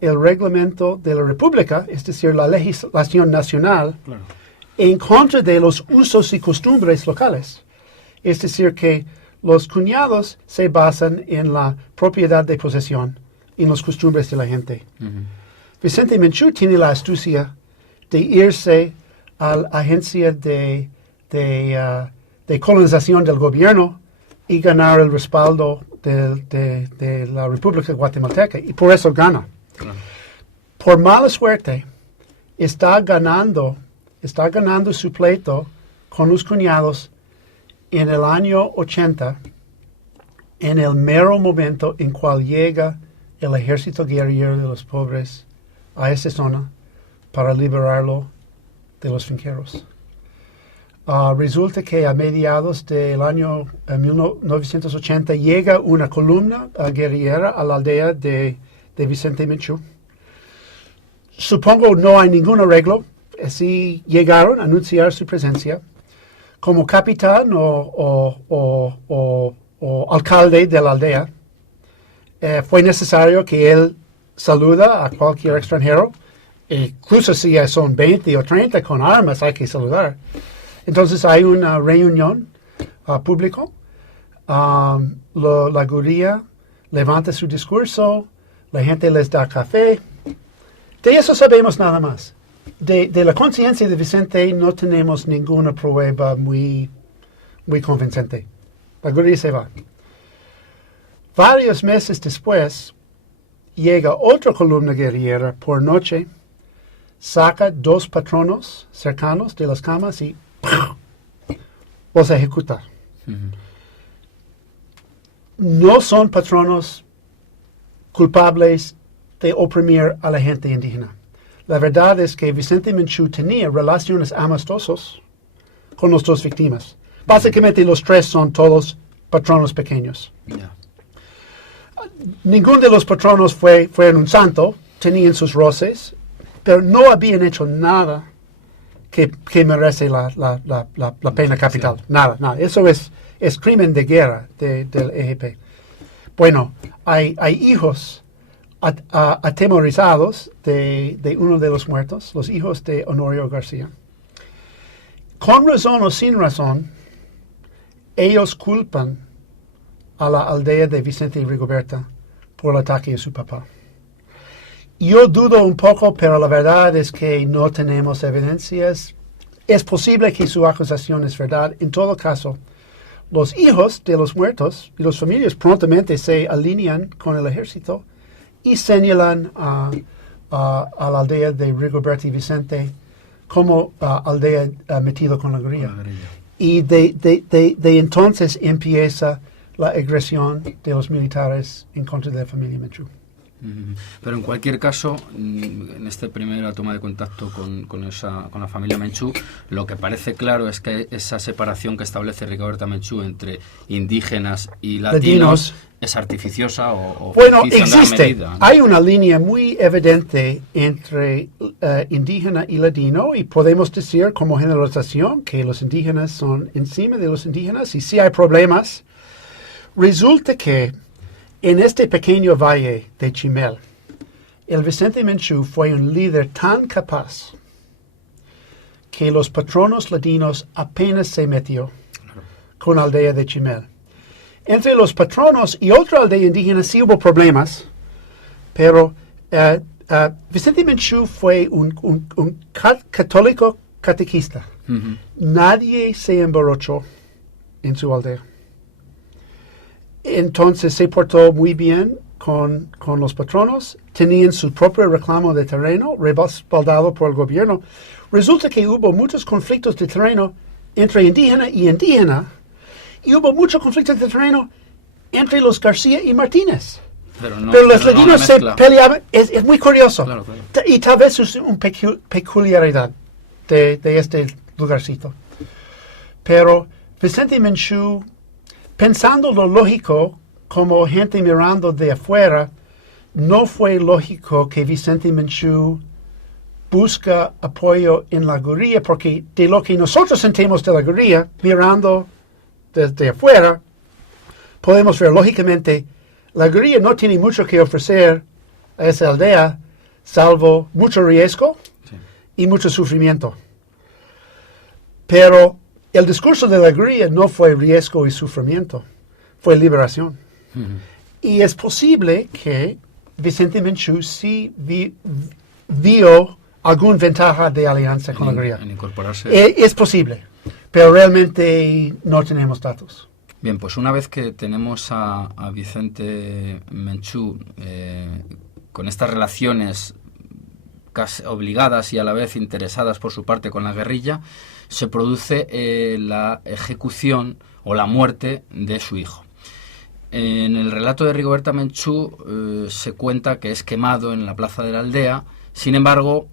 el reglamento de la República, es decir, la legislación nacional, Claro. en contra de los usos y costumbres locales. Es decir, que los cuñados se basan en la propiedad de posesión, en las costumbres de la gente. Vicente Menchú tiene la astucia de irse a la agencia de colonización del gobierno y ganar el respaldo de la República Guatemalteca, y por eso gana. Claro. Por mala suerte, está ganando su pleito con los cuñados en el año 80, en el mero momento en cual llega el ejército guerrillero de los pobres a esa zona para liberarlo de los finqueros. Resulta que a mediados del año 1980 llega una columna guerrillera a la aldea de Vicente Menchú. Supongo no hay ningún arreglo, así llegaron a anunciar su presencia. Como capitán o alcalde de la aldea, fue necesario que él saluda a cualquier extranjero, incluso si son 20 o 30 con armas, hay que saludar. Entonces hay una reunión pública, la guardia levanta su discurso, la gente les da café. De eso sabemos nada más. De la conciencia de Vicente no tenemos ninguna prueba muy convincente. La guardia se va. Varios meses después, llega otra columna guerrillera por noche, saca 2 patronos cercanos de las camas y los ejecuta. No son patronos culpables de oprimir a la gente indígena. La verdad es que Vicente Menchú tenía relaciones amistosas con las 2 víctimas. Básicamente los 3 son todos patronos pequeños. Ya. Ninguno de los patronos fueron un santo, tenían sus roces, pero no habían hecho nada que merece la pena capital. Nada. Eso es crimen de guerra del EGP. Bueno, hay hijos atemorizados de uno de los muertos, los hijos de Honorio García. Con razón o sin razón, ellos culpan a la aldea de Vicente y Rigoberta por el ataque a su papá. Yo dudo un poco, pero la verdad es que no tenemos evidencias. Es posible que su acusación es verdad. En todo caso, los hijos de los muertos y las familias prontamente se alinean con el ejército y señalan a la aldea de Rigoberta y Vicente como aldea metido con la guerrilla. Y de entonces empieza la agresión de los militares en contra de la familia Menchú. Pero en cualquier caso, en esta primera toma de contacto con la familia Menchú, lo que parece claro es que esa separación que establece Rigoberta Menchú entre indígenas y latinos es artificiosa o bueno, ficticia en gran existe. medida, ¿no? Hay una línea muy evidente entre indígena y latino, y podemos decir como generalización que los indígenas son encima de los indígenas, y si hay problemas. Resulta que en este pequeño valle de Chimel, el Vicente Menchú fue un líder tan capaz que los patronos latinos apenas se metió con la aldea de Chimel. Entre los patronos y otra aldea indígena sí hubo problemas, pero Vicente Menchú fue un católico catequista. Nadie se emborrachó en su aldea. Entonces se portó muy bien con los patronos, tenían su propio reclamo de terreno, respaldado por el gobierno. Resulta que hubo muchos conflictos de terreno entre indígena y indígena, y hubo muchos conflictos de terreno entre los García y Martínez. Pero los latinos se peleaban, es muy curioso. Claro. Y tal vez es una peculiaridad de este lugarcito. Pero Vicente Menchú, pensando lo lógico, como gente mirando de afuera, no fue lógico que Vicente Menchú busca apoyo en la guerrilla, porque de lo que nosotros sentimos de la guerrilla, mirando desde afuera, podemos ver lógicamente, la guerrilla no tiene mucho que ofrecer a esa aldea, salvo mucho riesgo y mucho sufrimiento. Pero el discurso de la guerrilla no fue riesgo y sufrimiento, fue liberación. Y es posible que Vicente Menchú sí vio alguna ventaja de alianza con la guerrilla. En incorporarse. Es posible, pero realmente no tenemos datos. Bien, pues una vez que tenemos a Vicente Menchú con estas relaciones casi obligadas y a la vez interesadas por su parte con la guerrilla, se produce la ejecución o la muerte de su hijo. En el relato de Rigoberta Menchú se cuenta que es quemado en la plaza de la aldea. Sin embargo,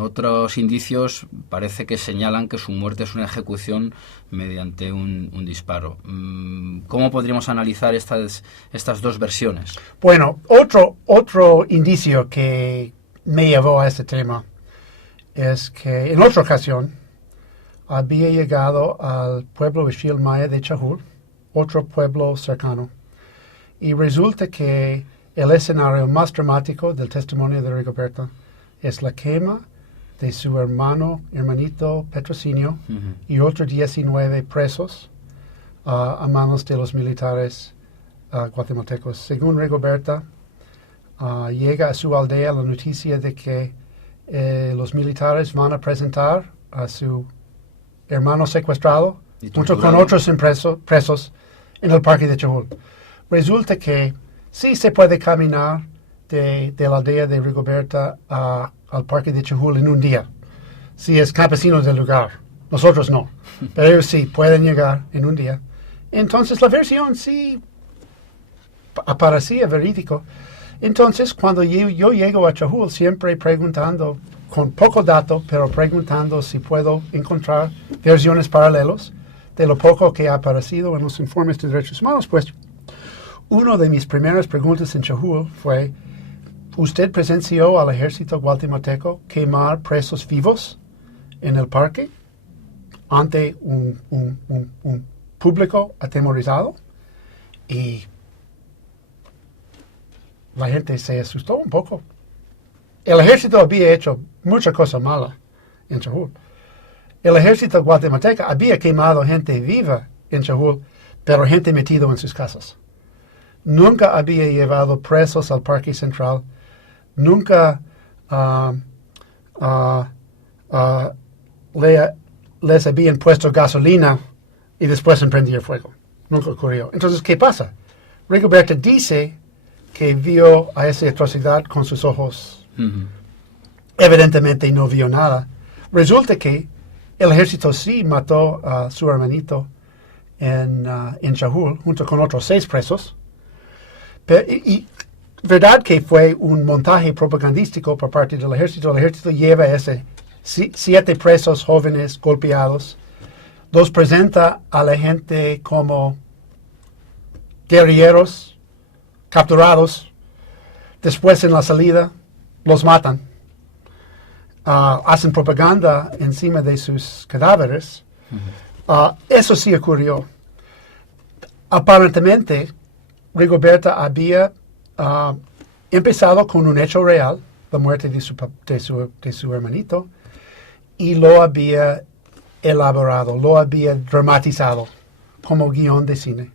otros indicios parece que señalan que su muerte es una ejecución mediante un disparo. ¿Cómo podríamos analizar estas dos versiones? Bueno, otro indicio que me llevó a este tema es que en otra ocasión había llegado al pueblo Ixil Maya de Chajul, otro pueblo cercano, y resulta que el escenario más dramático del testimonio de Rigoberta es la quema de su hermanito Patrocinio y otros 19 presos a manos de los militares guatemaltecos. Según Rigoberta, llega a su aldea la noticia de que los militares van a presentar a su hermano secuestrado junto con otros presos en el parque de Chajul. Resulta que sí se puede caminar de la aldea de Rigoberta al parque de Chajul en un día, si es campesino del lugar. Nosotros no, pero ellos sí pueden llegar en un día. Entonces la versión sí parecía verídico. Entonces cuando yo llego a Chajul, siempre preguntando, con poco dato, pero preguntando si puedo encontrar versiones paralelas de lo poco que ha aparecido en los informes de derechos humanos, pues una de mis primeras preguntas en Chajul fue: ¿usted presenció al ejército guatemalteco quemar presos vivos en el parque ante un público atemorizado? Y la gente se asustó un poco. El ejército había hecho muchas cosas malas en Chajul. El ejército guatemalteco había quemado gente viva en Chajul, pero gente metida en sus casas. Nunca había llevado presos al Parque Central. Nunca les habían puesto gasolina y después emprendí el fuego. Nunca ocurrió. Entonces, ¿qué pasa? Rigoberta dice que vio a esa atrocidad con sus ojos. Evidentemente no vio nada. Resulta que el ejército sí mató a su hermanito en Chajul, junto con otros 6 presos. Y verdad que fue un montaje propagandístico por parte del ejército. El ejército lleva a 7 presos jóvenes golpeados. Los presenta a la gente como guerrilleros capturados. Después en la salida los matan. Hacen propaganda encima de sus cadáveres. Eso sí ocurrió. Aparentemente, Rigoberta había empezado con un hecho real, la muerte de su hermanito, y lo había elaborado, lo había dramatizado como guión de cine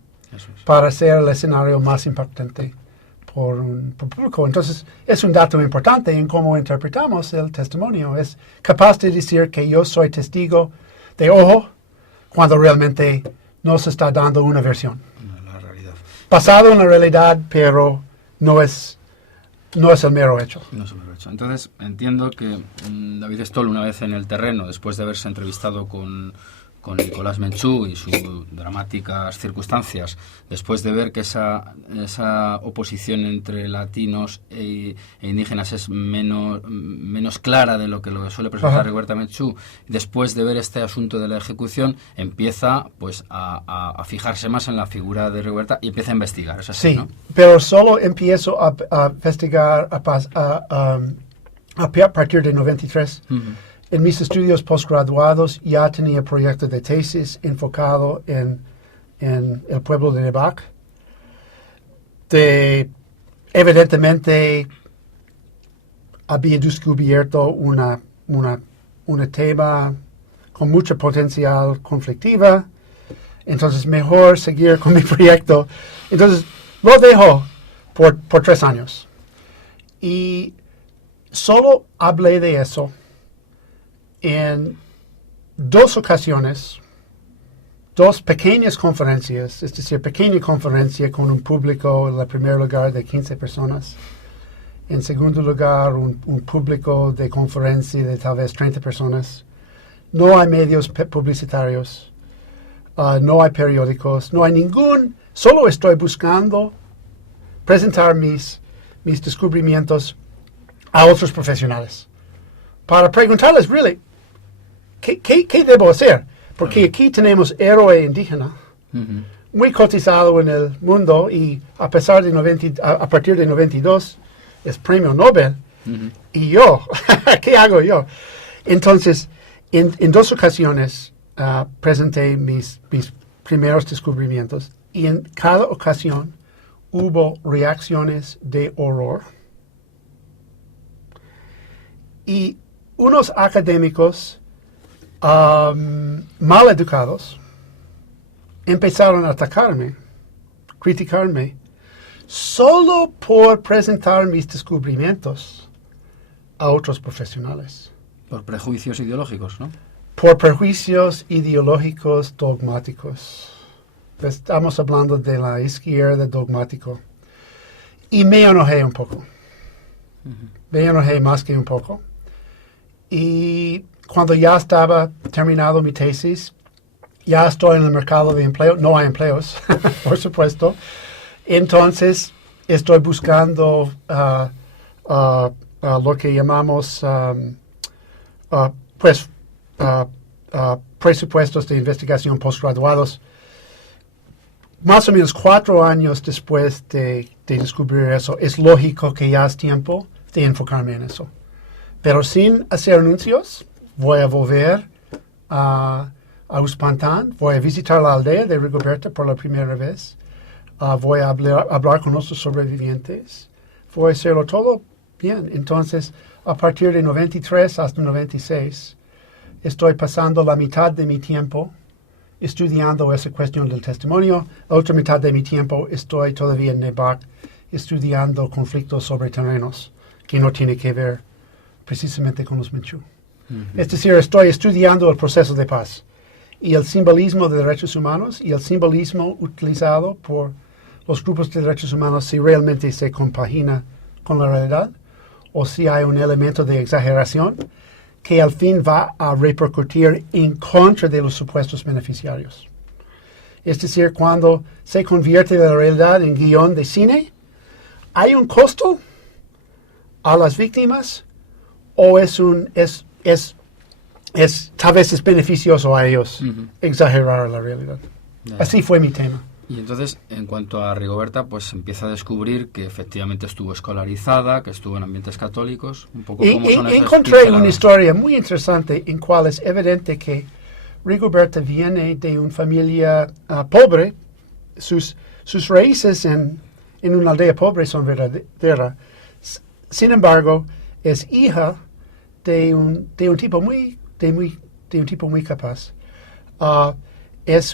para hacer el escenario más impactante por público. Entonces, es un dato importante en cómo interpretamos el testimonio. Es capaz de decir que yo soy testigo de ojo cuando realmente nos está dando una versión. La realidad. Basado en la realidad, pero no es el mero hecho. No es el mero hecho. Entonces, entiendo que David Stoll, una vez en el terreno, después de haberse entrevistado con Nicolás Menchú y sus dramáticas circunstancias, después de ver que esa oposición entre latinos e indígenas es menos clara de lo que lo suele presentar Rigoberta Menchú, después de ver este asunto de la ejecución, empieza pues a fijarse más en la figura de Rigoberta y empieza a investigar. ¿Es así, sí, no? pero solo empiezo a investigar a partir de 93. En mis estudios postgraduados ya tenía proyecto de tesis enfocado en el pueblo de Nevac. Evidentemente había descubierto un tema con mucho potencial conflictiva, entonces mejor seguir con mi proyecto. Entonces lo dejo por 3 años. Y solo hablé de eso en 2 ocasiones, 2 pequeñas conferencias, es decir, pequeña conferencia con un público en el primer lugar de 15 personas. En segundo lugar, un público de conferencia de tal vez 30 personas. No hay medios publicitarios, no hay periódicos, no hay solo estoy buscando presentar mis descubrimientos a otros profesionales para preguntarles, really, ¿qué debo hacer? Porque aquí tenemos héroe indígena, muy cotizado en el mundo y a partir de 92 es premio Nobel. Y yo, ¿qué hago yo? Entonces, en 2 ocasiones presenté mis primeros descubrimientos y en cada ocasión hubo reacciones de horror. Y unos académicos mal educados empezaron a atacarme, criticarme, solo por presentar mis descubrimientos a otros profesionales. Por prejuicios ideológicos, ¿no? Por prejuicios ideológicos dogmáticos. Estamos hablando de la izquierda dogmático. Y me enojé un poco. Me enojé más que un poco. Y cuando ya estaba terminado mi tesis, ya estoy en el mercado de empleo. No hay empleos, por supuesto. Entonces, estoy buscando lo que llamamos presupuestos de investigación postgraduados. Más o menos 4 años después de descubrir eso, es lógico que ya es tiempo de enfocarme en eso. Pero sin hacer anuncios, voy a volver a Uspantán, voy a visitar la aldea de Rigoberta por la primera vez, voy a hablar con nuestros sobrevivientes, voy a hacerlo todo bien. Entonces, a partir de 93 hasta 96, estoy pasando la mitad de mi tiempo estudiando esa cuestión del testimonio. La otra mitad de mi tiempo estoy todavía en Nevac estudiando conflictos sobre terrenos que no tiene que ver precisamente con los Menchú. Es decir, estoy estudiando el proceso de paz. y el simbolismo de derechos humanos y el simbolismo utilizado por los grupos de derechos humanos si realmente se compagina con la realidad o si hay un elemento de exageración que al fin va a repercutir en contra de los supuestos beneficiarios. Es decir, cuando se convierte la realidad en guión de cine, ¿hay un costo a las víctimas o tal vez es beneficioso a ellos exagerar la realidad? Así fue mi tema. Y entonces, en cuanto a Rigoberta, pues empieza a descubrir que efectivamente estuvo escolarizada, que estuvo en ambientes católicos, un poco como son esas encontré pinceladas. una historia muy interesante en cual es evidente que Rigoberta viene de una familia pobre. Sus raíces en una aldea pobre son verdaderas. Sin embargo, es hija de un tipo muy capaz. Es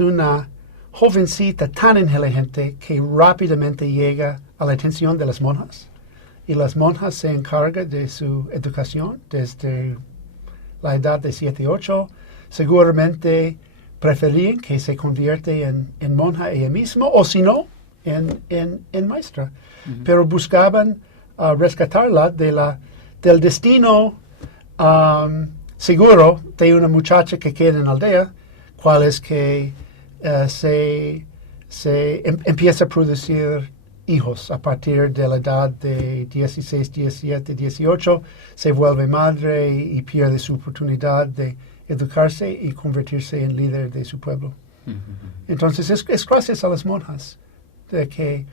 una jovencita tan inteligente que rápidamente llega a la atención de las monjas. Y las monjas se encargan de su educación desde la edad de 7, 8. Seguramente preferían que se convierte en monja ella misma, o si no, en maestra. Pero buscaban rescatarla del destino seguro de una muchacha que queda en la aldea, cual es que empieza a producir hijos a partir de la edad de 16, 17, 18, se vuelve madre y pierde su oportunidad de educarse y convertirse en líder de su pueblo. Entonces es gracias a las monjas de que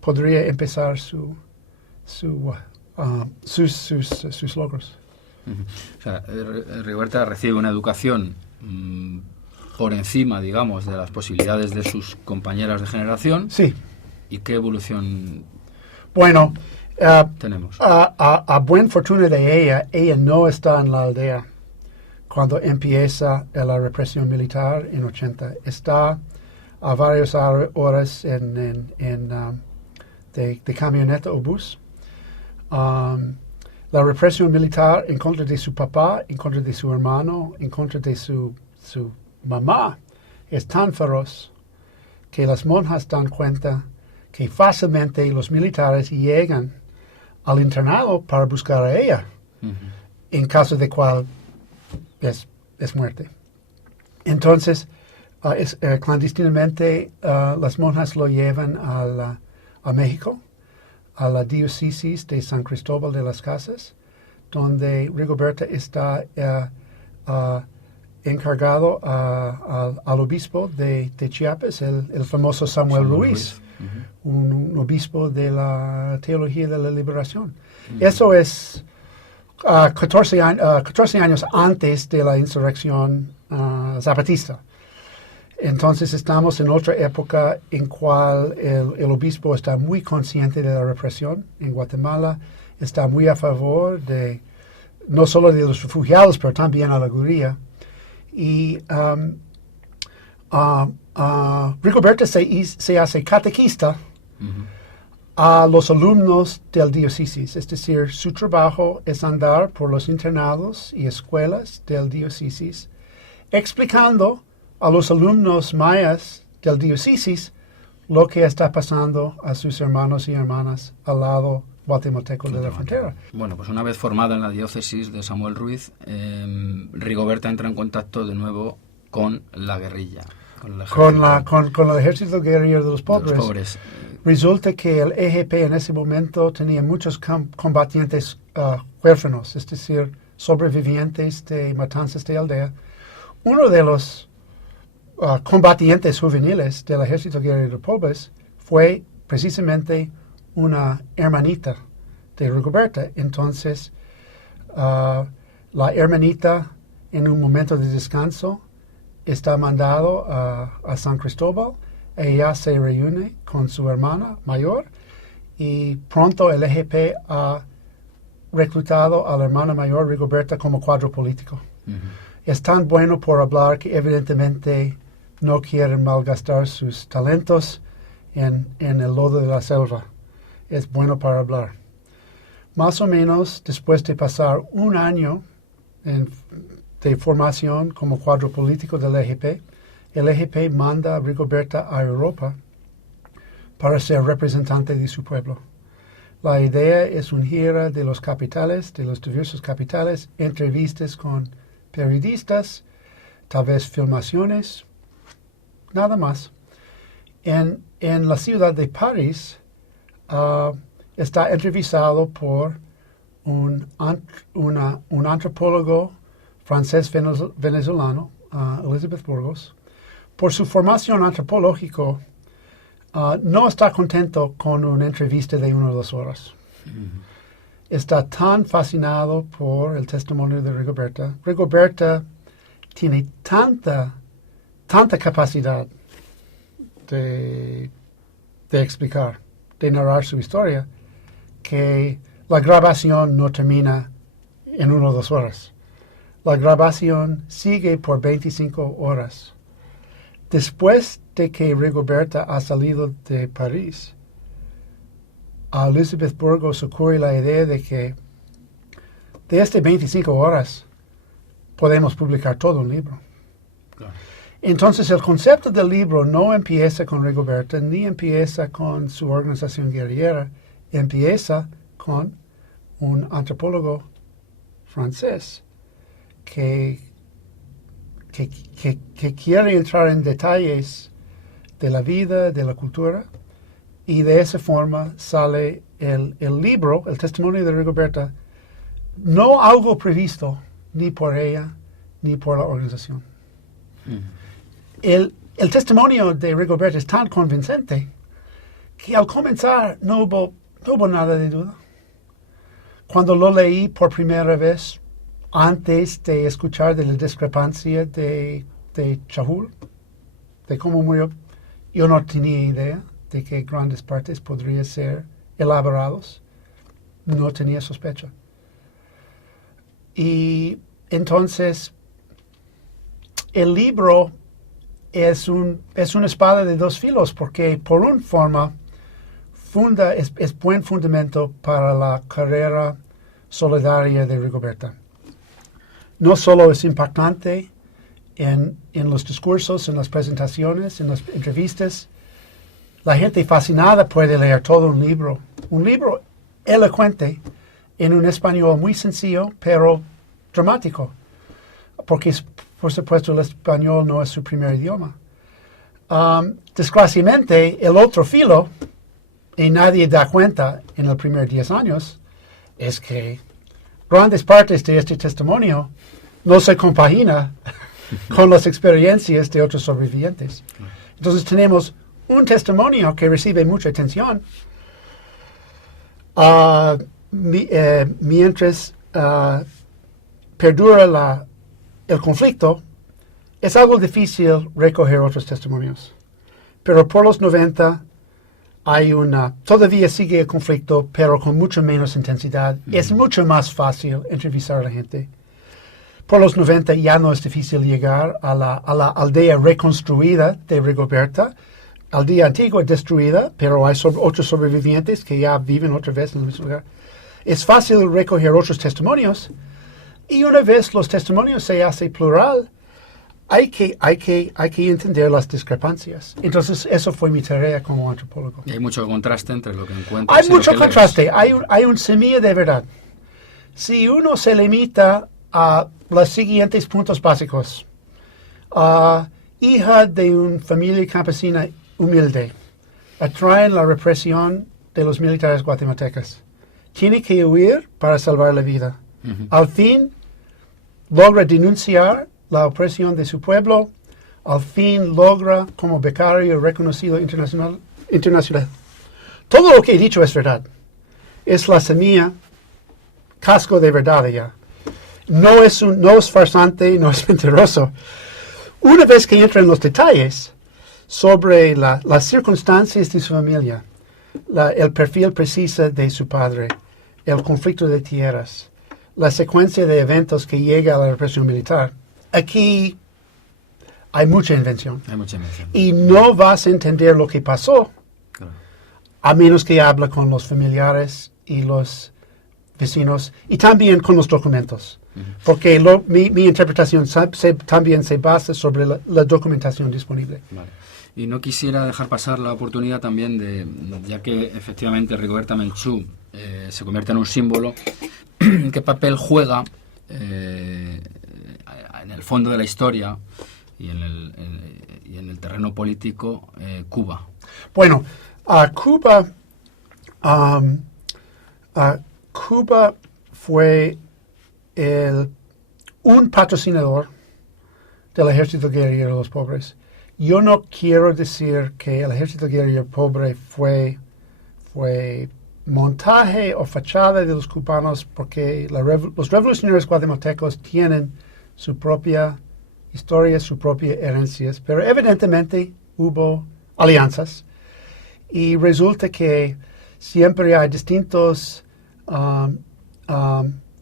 podría empezar sus logros. O sea, Rigoberta recibe una educación por encima, digamos, de las posibilidades de sus compañeras de generación. Sí. ¿Y qué evolución tenemos? A buena fortuna de ella no está en la aldea cuando empieza la represión militar en 80. Está a varias horas de camioneta o bus. La represión militar en contra de su papá, en contra de su hermano, en contra de su mamá es tan feroz que las monjas dan cuenta que fácilmente los militares llegan al internado para buscar a ella, en caso de cual es muerte. Entonces, clandestinamente, las monjas lo llevan a México, a la diócesis de San Cristóbal de las Casas, donde Rigoberta está encargado al obispo de Chiapas, el famoso Samuel Ruiz. Un obispo de la teología de la liberación. Eso es 14 años antes de la insurrección zapatista. Entonces estamos en otra época en cual el obispo está muy consciente de la represión en Guatemala, está muy a favor de no solo de los refugiados, pero también a la guerrilla. Y Rigoberta se hace catequista a los alumnos del diócesis, es decir, su trabajo es andar por los internados y escuelas del diócesis, explicando a los alumnos mayas del diócesis lo que está pasando a sus hermanos y hermanas al lado guatemalteco de la frontera. Bueno, pues una vez formada en la diócesis de Samuel Ruiz, Rigoberta entra en contacto de nuevo con la guerrilla. Con el ejército guerrillero de los pobres. Resulta que el EGP en ese momento tenía muchos combatientes huérfanos, es decir, sobrevivientes de matanzas de aldea. Uno de los combatientes juveniles del ejército guerrillero de los pobres fue precisamente una hermanita de Rigoberta. Entonces, la hermanita, en un momento de descanso, está mandado a San Cristóbal. Ella se reúne con su hermana mayor y pronto el EGP ha reclutado a la hermana mayor Rigoberta como cuadro político. Es tan bueno por hablar que evidentemente no quieren malgastar sus talentos en el lodo de la selva. Es bueno para hablar. Más o menos después de pasar un año de formación como cuadro político del EGP, el EGP manda a Rigoberta a Europa para ser representante de su pueblo. La idea es una gira de los capitales, de los diversos capitales, entrevistas con periodistas, tal vez filmaciones, nada más. En la ciudad de París está entrevistado por un antropólogo francés venezolano, Elizabeth Burgos. Por su formación antropológica, no está contento con una entrevista de 1 o 2 horas. Está tan fascinado por el testimonio de Rigoberta. Rigoberta tiene tanta capacidad de explicar, de narrar su historia, que la grabación no termina en 1 o 2 horas. La grabación sigue por 25 horas. Después de que Rigoberta ha salido de París, a Elizabeth Burgos ocurre la idea de que de estas 25 horas podemos publicar todo un libro. Claro. Entonces el concepto del libro no empieza con Rigoberta ni empieza con su organización guerrillera, empieza con un antropólogo francés que quiere entrar en detalles de la vida, de la cultura, y de esa forma sale el libro, el testimonio de Rigoberta, no algo previsto ni por ella ni por la organización. El testimonio de Rigoberta es tan convincente que al comenzar no hubo nada de duda. Cuando lo leí por primera vez, antes de escuchar de la discrepancia de Chahul, de cómo murió, yo no tenía idea de que grandes partes podrían ser elaborados. No tenía sospecha. Y entonces, el libro es una espada de 2 filos, porque por una forma es buen fundamento para la carrera solidaria de Rigoberta. No solo es impactante en los discursos, en las presentaciones, en las entrevistas. La gente fascinada puede leer todo un libro elocuente en un español muy sencillo, pero dramático, porque por supuesto el español no es su primer idioma. Desgraciadamente, el otro filo, y nadie da cuenta en los primeros 10 años, es que grandes partes de este testimonio no se compagina con las experiencias de otros sobrevivientes. Entonces tenemos un testimonio que recibe mucha atención mientras perdura el conflicto. Es algo difícil recoger otros testimonios, pero por los 90 todavía sigue el conflicto, pero con mucho menos intensidad. Es mucho más fácil entrevistar a la gente. Por los 90 ya no es difícil llegar a la aldea reconstruida de Rigoberta, aldea antigua destruida, pero hay otros sobrevivientes que ya viven otra vez en el mismo lugar. Es fácil recoger otros testimonios, y una vez los testimonios se hace plural, hay que entender las discrepancias. Entonces, eso fue mi tarea como antropólogo. Y hay mucho contraste entre lo que encuentras Hay y lo mucho que lees. contraste, hay un semilla de verdad. Si uno se limita a los siguientes puntos básicos: hija de una familia campesina humilde, atraen la represión de los militares guatemaltecos, tiene que huir para salvar la vida. Al fin, logra denunciar la opresión de su pueblo, al fin logra como becario reconocido internacional. Todo lo que he dicho es verdad. Es la semilla, casco de verdad ya. No es farsante, no es mentiroso. Una vez que entra en los detalles sobre las circunstancias de su familia, el perfil preciso de su padre, el conflicto de tierras, la secuencia de eventos que llega a la represión militar, aquí hay mucha invención. Y no vas a entender lo que pasó, claro, a menos que hable con los familiares y los vecinos, y también con los documentos. Porque mi interpretación también se basa sobre la documentación disponible. Vale. Y no quisiera dejar pasar la oportunidad también de, ya que efectivamente Rigoberta Menchú se convierte en un símbolo, ¿qué papel juega en el fondo de la historia y en el terreno político Cuba? Bueno, Cuba fue un patrocinador del ejército guerrillero de los pobres. Yo no quiero decir que el ejército guerrillero pobre fue montaje o fachada de los cubanos, porque los revolucionarios guatemaltecos tienen su propia historia, su propia herencia, pero evidentemente hubo alianzas y resulta que siempre hay distintos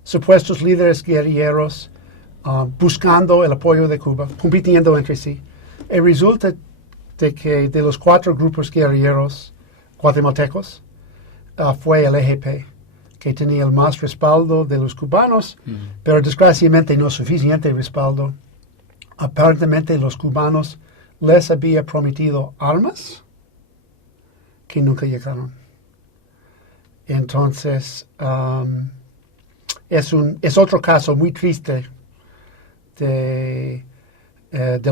supuestos líderes guerrilleros buscando el apoyo de Cuba, compitiendo entre sí. Y resulta de que de los 4 grupos guerrilleros guatemaltecos fue el EGP, que tenía el más respaldo de los cubanos, pero desgraciadamente no suficiente respaldo. Aparentemente los cubanos les había prometido armas que nunca llegaron. Entonces, es otro caso muy triste del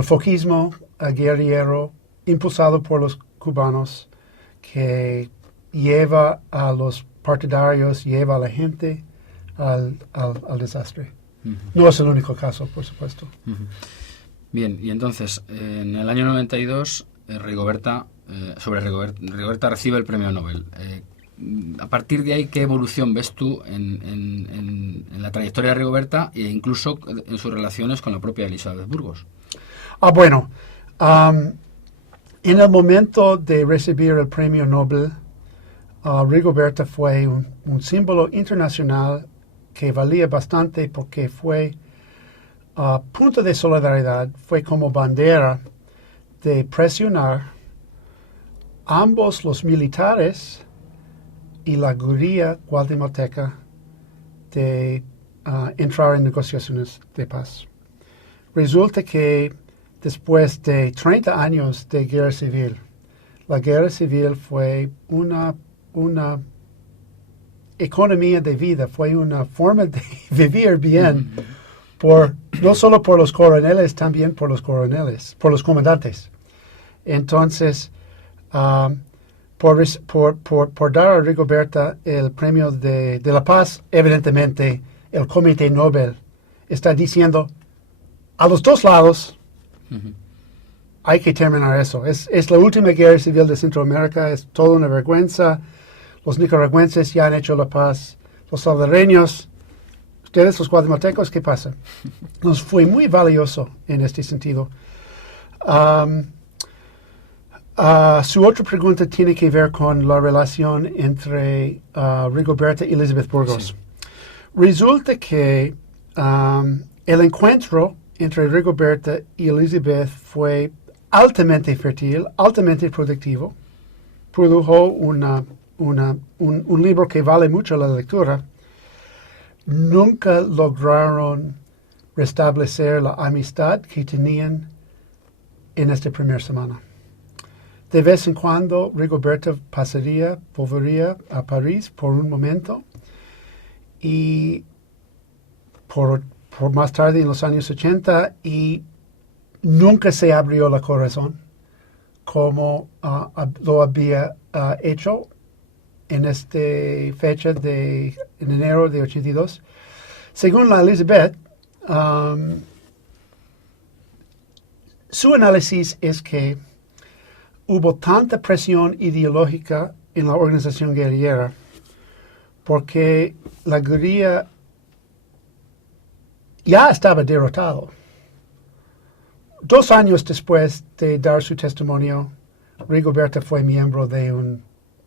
foquismo guerrillero impulsado por los cubanos, que lleva a los partidarios, lleva a la gente al desastre. No es el único caso, por supuesto. Bien, y entonces, en el año 92, Rigoberta recibe el premio Nobel. A partir de ahí, ¿qué evolución ves tú en la trayectoria de Rigoberta e incluso en sus relaciones con la propia Elizabeth Burgos? Bueno, en el momento de recibir el premio Nobel, Rigoberta fue un símbolo internacional que valía bastante, porque fue punto de solidaridad, fue como bandera de presionar ambos los militares y la guerrilla guatemalteca de entrar en negociaciones de paz. Resulta que después de 30 años de guerra civil, la guerra civil fue una economía de vida, fue una forma de vivir bien, no solo por los coroneles, también por los comandantes. Entonces, por dar a Rigoberta el premio de la paz, evidentemente el Comité Nobel está diciendo a los dos lados, hay que terminar eso. Es la última guerra civil de Centroamérica, es toda una vergüenza. Los nicaragüenses ya han hecho la paz. Los salvadoreños, ustedes los guatemaltecos, ¿qué pasa? Nos fue muy valioso en este sentido. Su otra pregunta tiene que ver con la relación entre Rigoberta y Elizabeth Burgos. Sí. Resulta que el encuentro entre Rigoberta y Elizabeth fue altamente fértil, altamente productivo. Produjo un libro que vale mucho la lectura. Nunca lograron restablecer la amistad que tenían en esta primera semana. De vez en cuando Rigoberta volvería a París por un momento, y por más tarde en los años 80, y nunca se abrió el corazón como lo había hecho en esta fecha en enero de 82. Según la Elizabeth, su análisis es que hubo tanta presión ideológica en la organización guerrillera porque la guerrilla ya estaba derrotado. 2 años después de dar su testimonio, Rigoberta fue miembro de una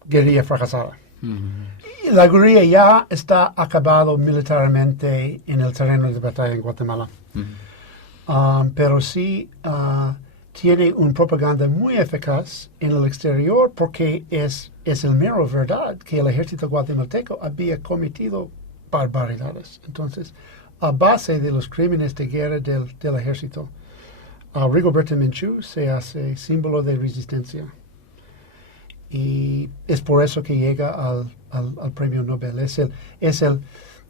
guerrilla fracasada. Y la guerrilla ya está acabado militarmente en el terreno de batalla en Guatemala. Pero sí tiene una propaganda muy eficaz en el exterior, porque es el mero verdad que el ejército guatemalteco había cometido barbaridades. Entonces, a base de los crímenes de guerra del ejército. Rigoberta Menchú se hace símbolo de resistencia. Y es por eso que llega al premio Nobel.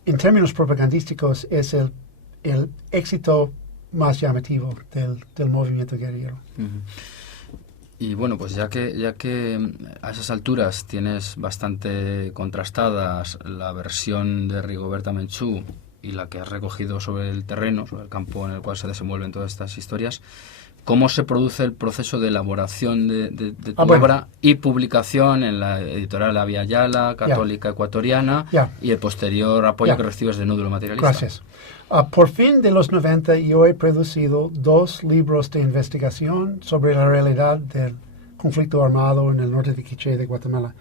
En términos propagandísticos, es el éxito más llamativo del movimiento guerrillero. Uh-huh. Y bueno, pues ya que a esas alturas tienes bastante contrastadas la versión de Rigoberta Menchú y la que has recogido sobre el terreno, sobre el campo en el cual se desenvuelven todas estas historias, ¿cómo se produce el proceso de elaboración de tu obra y publicación en la editorial La Via Yala, Católica Ecuatoriana, y el posterior apoyo que recibes de Nódulo Materialista? Gracias. Por fin de los 90 yo he producido 2 libros de investigación sobre la realidad del conflicto armado en el norte de Quiché de Guatemala.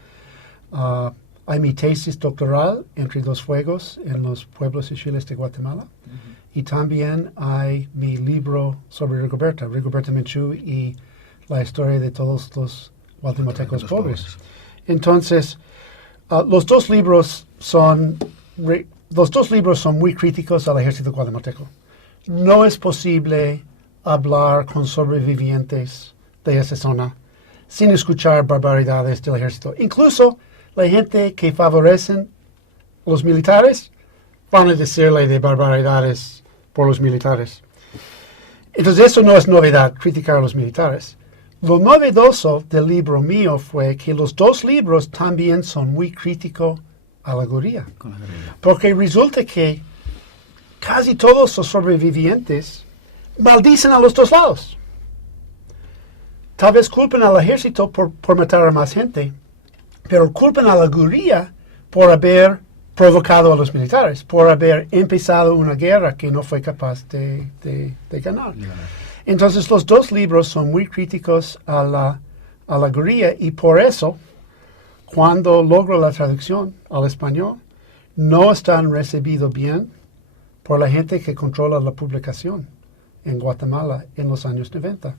Hay mi tesis doctoral, Entre dos fuegos, en los pueblos y chiles de Guatemala. Uh-huh. Y también hay mi libro sobre Rigoberta Menchú y la historia de todos los guatemaltecos pobres. Entonces, los dos libros son muy críticos al ejército guatemalteco. No es posible hablar con sobrevivientes de esa zona sin escuchar barbaridades del ejército. Incluso la gente que favorecen los militares van a decirle de barbaridades por los militares. Entonces eso no es novedad, criticar a los militares. Lo novedoso del libro mío fue que los 2 libros también son muy críticos a la guerrilla. Porque resulta que casi todos los sobrevivientes maldicen a los 2 lados. Tal vez culpen al ejército por matar a más gente, pero culpan a la guerrilla por haber provocado a los militares, por haber empezado una guerra que no fue capaz de ganar. Entonces los 2 libros son muy críticos a la guerrilla y por eso, cuando logro la traducción al español, no están recibidos bien por la gente que controla la publicación en Guatemala en los años 90.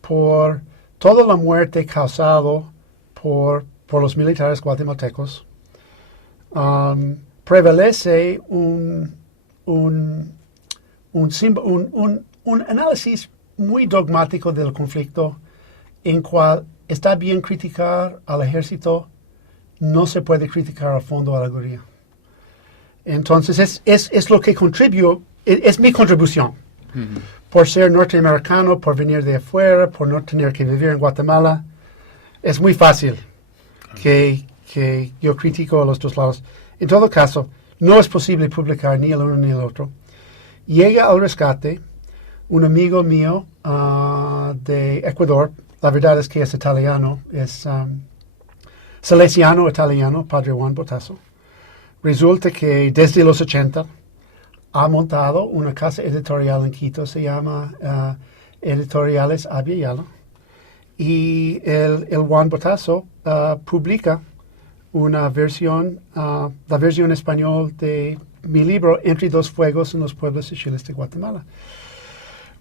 Por toda la muerte causada por los militares guatemaltecos, prevalece un análisis muy dogmático del conflicto en cual está bien criticar al ejército, no se puede criticar al fondo a la guerrilla. Entonces es lo que contribuyo, es mi contribución. Uh-huh. Por ser norteamericano, por venir de afuera, por no tener que vivir en Guatemala, es muy fácil que yo critico a los 2 lados. En todo caso, no es posible publicar ni el uno ni el otro. Llega al rescate un amigo mío de Ecuador, la verdad es que es italiano, es salesiano italiano, Padre Juan Botasso. Resulta que desde los 80 ha montado una casa editorial en Quito, se llama Editoriales A Via Yala, y el Juan Botasso publica una versión, la versión español de mi libro Entre dos fuegos en los pueblos y chiles de Guatemala.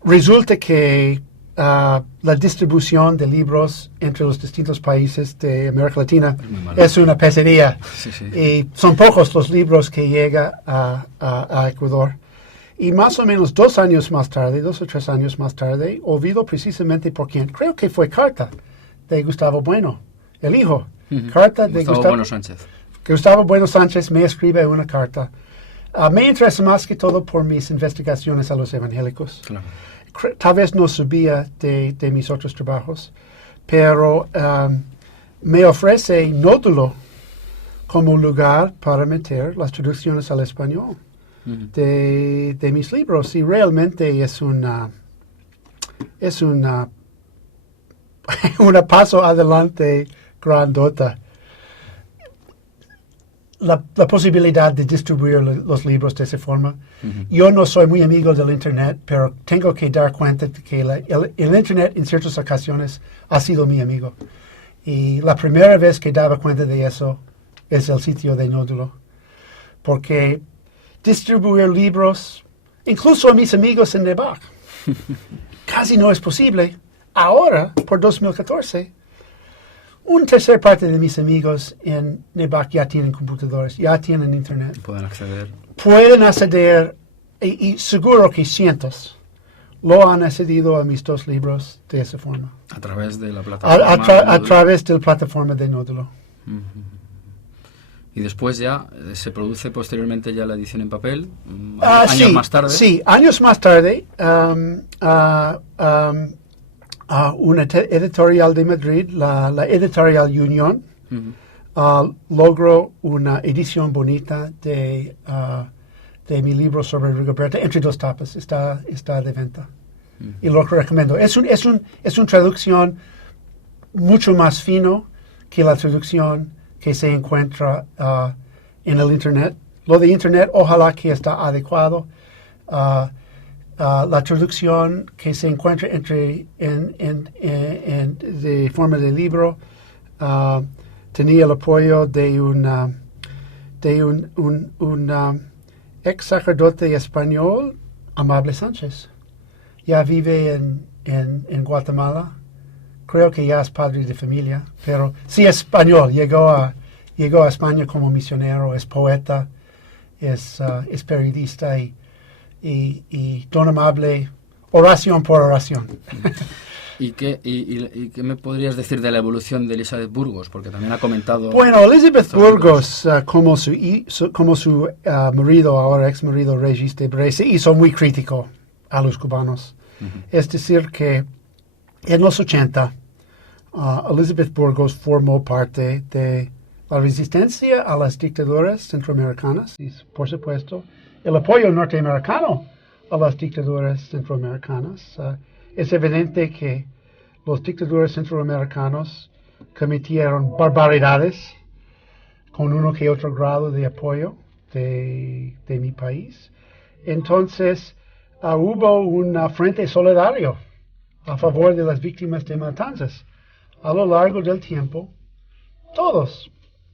Resulta que la distribución de libros entre los distintos países de América Latina es una pesadilla. Sí. Y son pocos los libros que llegan a Ecuador. Y más o menos 2 años más tarde, 2 o 3 años más tarde, olvido precisamente por quién. Creo que fue carta de Gustavo Bueno, el hijo. Uh-huh. Carta de Gustavo Bueno Sánchez. Gustavo Bueno Sánchez me escribe una carta. Me interesa más que todo por mis investigaciones a los evangélicos. Claro. Tal vez no sabía de mis otros trabajos, pero me ofrece Nódulo como lugar para meter las traducciones al español de mis libros, y realmente es una paso adelante grandota. La posibilidad de distribuir los libros de esa forma. Uh-huh. Yo no soy muy amigo del Internet, pero tengo que dar cuenta de que el Internet en ciertas ocasiones ha sido mi amigo. Y la primera vez que daba cuenta de eso es el sitio de Nódulo. Porque distribuir libros, incluso a mis amigos en Nevac, casi no es posible. Ahora, por 2014, una tercera parte de mis amigos en Nevac ya tienen computadores, ya tienen Internet. Pueden acceder. pueden acceder, y seguro que cientos lo han accedido a mis dos libros de esa forma. A través de la plataforma. A través de la plataforma de Nódulo. Y después ya se produce posteriormente ya la edición en papel, años más tarde. Sí, años más tarde, una editorial de Madrid, la Editorial Unión, logró una edición bonita de mi libro sobre Rigoberta, entre dos tapas, está de venta. Y lo recomiendo. Es una traducción mucho más fino que la traducción que se encuentra en el Internet. Lo de Internet, ojalá que está adecuado. La traducción que se encuentra de forma de libro tenía el apoyo de un ex sacerdote español, Amable Sánchez. Ya vive en Guatemala. Creo que ya es padre de familia, pero sí es español. Llegó a España como misionero, es poeta, es periodista y don Amable, oración por oración. ¿Y qué me podrías decir de la evolución de Elizabeth Burgos? Porque también ha comentado... Bueno, Elizabeth Burgos, como su marido, ahora ex marido Regis Debray, se hizo muy crítico a los cubanos. Es decir, que en los 80, Elizabeth Burgos formó parte de la resistencia a las dictaduras centroamericanas y, por supuesto, el apoyo norteamericano a las dictaduras centroamericanas. Es evidente que los dictadores centroamericanos cometieron barbaridades con uno que otro grado de apoyo de mi país. Entonces, hubo un frente solidario a favor de las víctimas de matanzas. A lo largo del tiempo, todos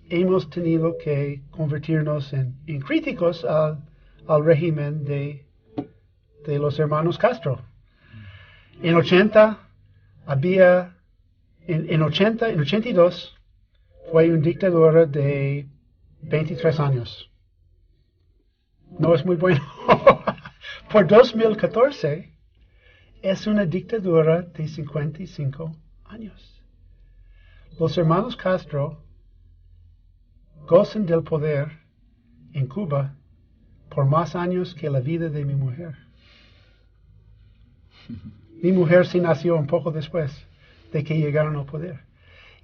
hemos tenido que convertirnos en críticos al régimen de los hermanos Castro. En 82 fue una dictadura de 23 años. No es muy bueno. Por 2014 es una dictadura de 55 años. Los hermanos Castro gozan del poder en Cuba por más años que la vida de mi mujer. Mi mujer sí nació un poco después de que llegaron al poder.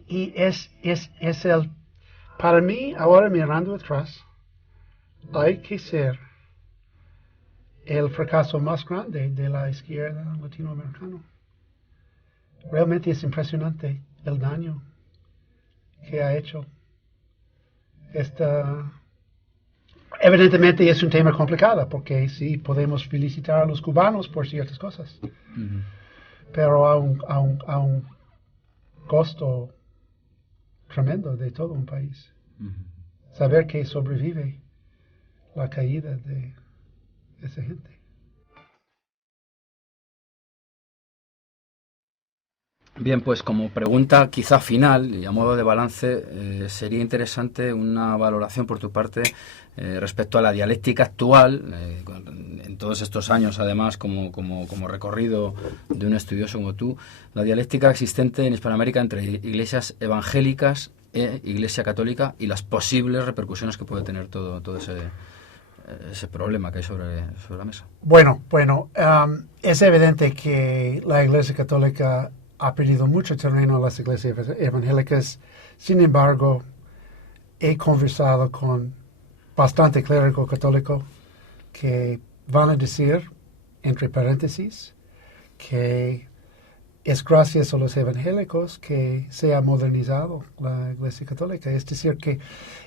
Y para mí, ahora mirando atrás, hay que ser el fracaso más grande de la izquierda latinoamericana. Realmente es impresionante el daño que ha hecho. Evidentemente es un tema complicado, porque sí podemos felicitar a los cubanos por ciertas cosas, pero a un costo tremendo de todo un país. Saber que sobrevive la caída de esa gente. Bien, pues como pregunta quizá final y a modo de balance, sería interesante una valoración por tu parte respecto a la dialéctica actual, en todos estos años además como recorrido de un estudioso como tú, la dialéctica existente en Hispanoamérica entre iglesias evangélicas e Iglesia Católica y las posibles repercusiones que puede tener todo ese problema que hay sobre la mesa. Bueno, es evidente que la Iglesia Católica ha perdido mucho terreno a las iglesias evangélicas. Sin embargo, he conversado con bastante clérigo católico que van a decir, entre paréntesis, que es gracias a los evangélicos que se ha modernizado la Iglesia Católica. Es decir, que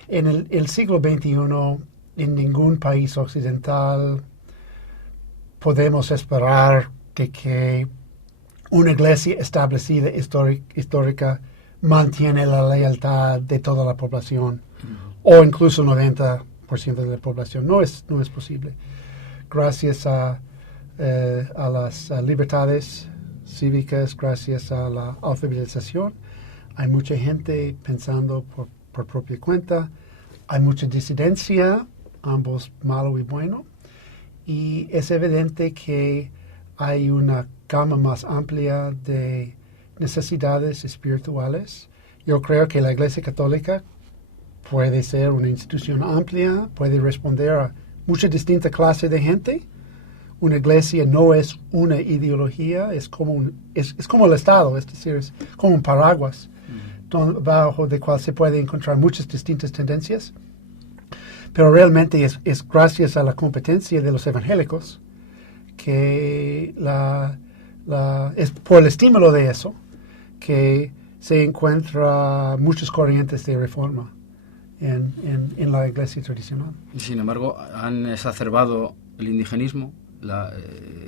en el siglo XXI, en ningún país occidental podemos esperar de que una iglesia establecida histórica mantiene la lealtad de toda la población, o incluso 90% de la población. No es posible. Gracias a las libertades cívicas, gracias a la alfabetización, hay mucha gente pensando por propia cuenta, hay mucha disidencia, ambos malo y bueno. Y es evidente que hay una gama más amplia de necesidades espirituales. Yo creo que la Iglesia Católica puede ser una institución amplia, puede responder a muchas distintas clases de gente. Una iglesia no es una ideología, es como el Estado, es decir, es como un paraguas bajo el cual se puede encontrar muchas distintas tendencias. Pero realmente es gracias a la competencia de los evangélicos que es por el estímulo de eso que se encuentra muchas corrientes de reforma en la iglesia tradicional. Sin embargo, han exacerbado el indigenismo.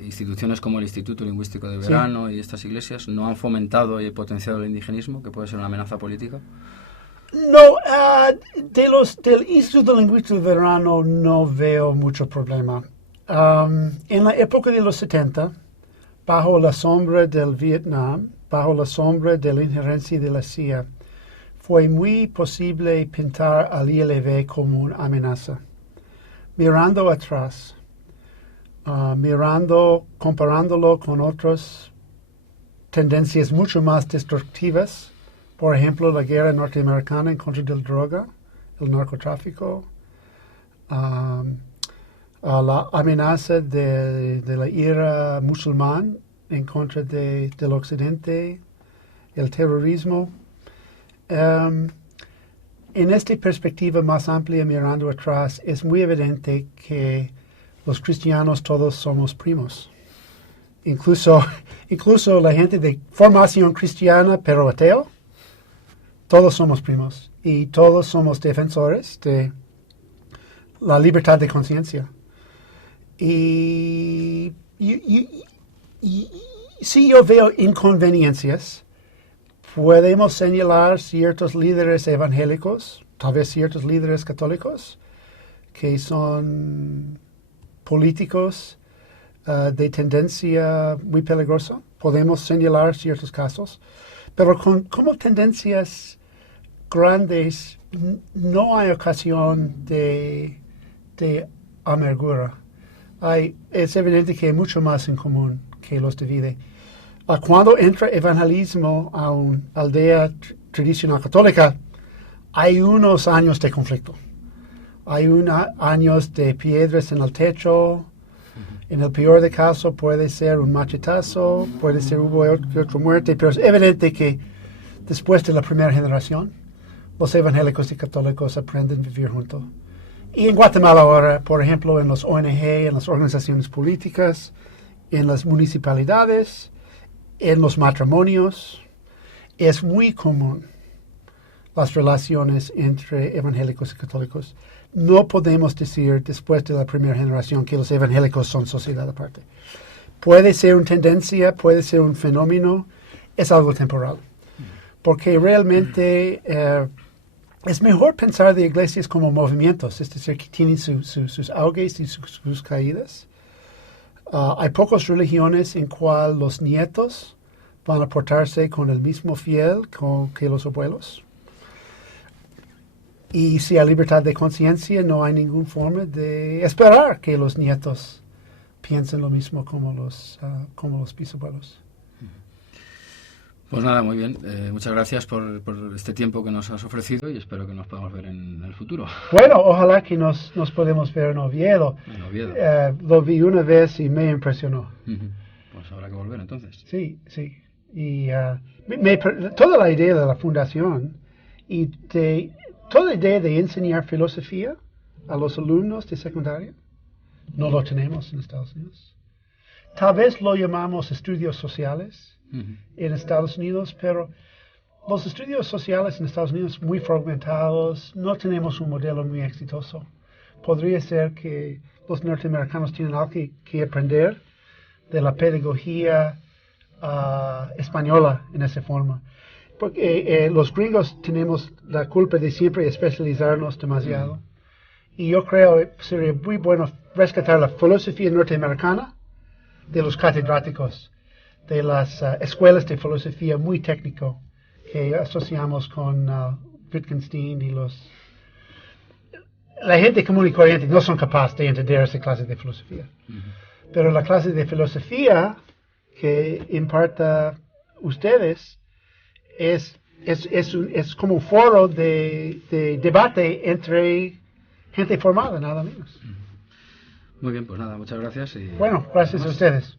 Instituciones como el Instituto Lingüístico de Verano y estas iglesias no han fomentado y potenciado el indigenismo, que puede ser una amenaza política. No, del Instituto Lingüístico de Verano no veo mucho problema. En la época de los 70, bajo la sombra del Vietnam, bajo la sombra de la injerencia de la CIA, fue muy posible pintar al ILV como una amenaza. Mirando atrás, comparándolo con otras tendencias mucho más destructivas, por ejemplo, la guerra norteamericana en contra de la droga, el narcotráfico, la amenaza de la ira musulmán en contra del occidente, el terrorismo. En esta perspectiva más amplia, mirando atrás, es muy evidente que los cristianos todos somos primos. Incluso la gente de formación cristiana pero ateo, todos somos primos y todos somos defensores de la libertad de conciencia. Y si yo veo inconveniencias, podemos señalar ciertos líderes evangélicos, tal vez ciertos líderes católicos, que son políticos de tendencia muy peligrosa. Podemos señalar ciertos casos, pero como tendencias grandes no hay ocasión de amargura. Es evidente que hay mucho más en común que los divide. Cuando entra evangelismo a una aldea tradicional católica, hay unos años de conflicto. Hay años de piedras en el techo. En el peor de casos puede ser un machetazo, puede ser hubo otra muerte, pero es evidente que después de la primera generación, los evangélicos y católicos aprenden a vivir juntos. Y en Guatemala ahora, por ejemplo, en las ONG, en las organizaciones políticas, en las municipalidades, en los matrimonios, es muy común las relaciones entre evangélicos y católicos. No podemos decir después de la primera generación que los evangélicos son sociedad aparte. Puede ser una tendencia, puede ser un fenómeno, es algo temporal. Porque realmente es mejor pensar de iglesias como movimientos, es decir, que tienen sus auges y sus caídas. Hay pocas religiones en cual los nietos van a portarse con el mismo fiel que los abuelos. Y si hay libertad de conciencia, no hay ninguna forma de esperar que los nietos piensen lo mismo como los bisabuelos. Pues nada, muy bien. Muchas gracias por este tiempo que nos has ofrecido y espero que nos podamos ver en el futuro. Bueno, ojalá que nos podemos ver en Oviedo. En Oviedo. Lo vi una vez y me impresionó. Pues habrá que volver entonces. Sí. Y toda la idea de la fundación y toda la idea de enseñar filosofía a los alumnos de secundaria, no lo tenemos en Estados Unidos. Tal vez lo llamamos estudios sociales en Estados Unidos, pero los estudios sociales en Estados Unidos muy fragmentados, no tenemos un modelo muy exitoso. Podría ser que los norteamericanos tienen algo que aprender de la pedagogía española en esa forma. Porque los gringos tenemos la culpa de siempre especializarnos demasiado. Y yo creo que sería muy bueno rescatar la filosofía norteamericana de los catedráticos, de las escuelas de filosofía muy técnico que asociamos con Wittgenstein y la gente común y corriente no son capaces de entender esa clase de filosofía. Pero la clase de filosofía que imparta ustedes es como un foro de debate entre gente formada, nada menos. Muy bien, pues nada, muchas gracias. Bueno, gracias a ustedes.